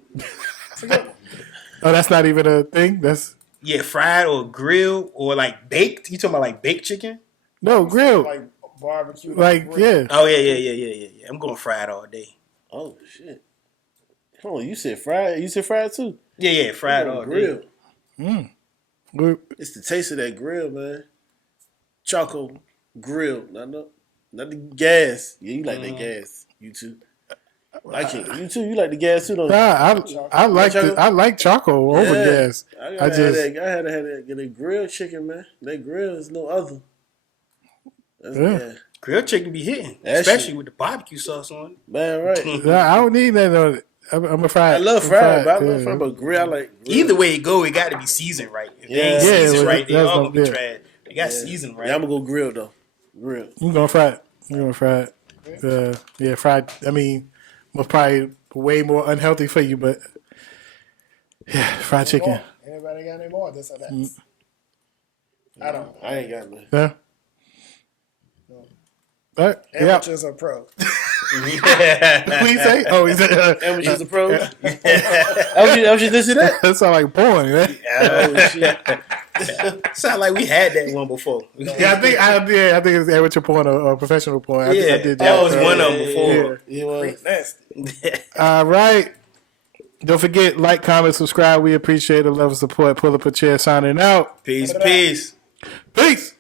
Oh, that's not even a thing? That's fried or grilled or like baked. You talking about like baked chicken? no grilled. Like barbecue. Like grill. yeah. Oh, yeah. I'm going fried all day. Oh shit! Hold on, you said fried. You said fried too. Yeah, fried all grill. day. It's the taste of that grill, man. Choco grill, not the gas. Yeah, you like that gas. You too. I can't. You too. You like the gas too, don't you? Nah, I like choco over gas. I had to have that grilled chicken, man. That grill is no other. Yeah. Grilled chicken be hitting, That especially shit. with the barbecue sauce on it. Man, right. Nah, I don't need that on it. I'm a fried. I love fried, but I love yeah. fried, but grill, I like grill. Either way it go, it got to be seasoned right. If they ain't Yeah. seasoned Yeah, right, they that's all no gonna be good. trash. They got seasoned right. Yeah, I'm gonna go grill though. Grill. I'm going fried. Yeah, fried. I mean, was probably way more unhealthy for you, but yeah, fried chicken. Anybody got any more? This or that? I don't. I ain't got nothing. Yeah. All right. Yeah. Amateurs or pro? What you say? Oh, he said. Amateurs and pros. I was just listening to that. That sound like porn, man. Oh shit. Sound like we had that one before. Yeah, I think it's amateur porn or professional porn. I did that was one of them before. It was Nasty. All right. Don't forget, like, comment, subscribe. We appreciate the love and support. Pull up a chair, signing out. Peace. Peace.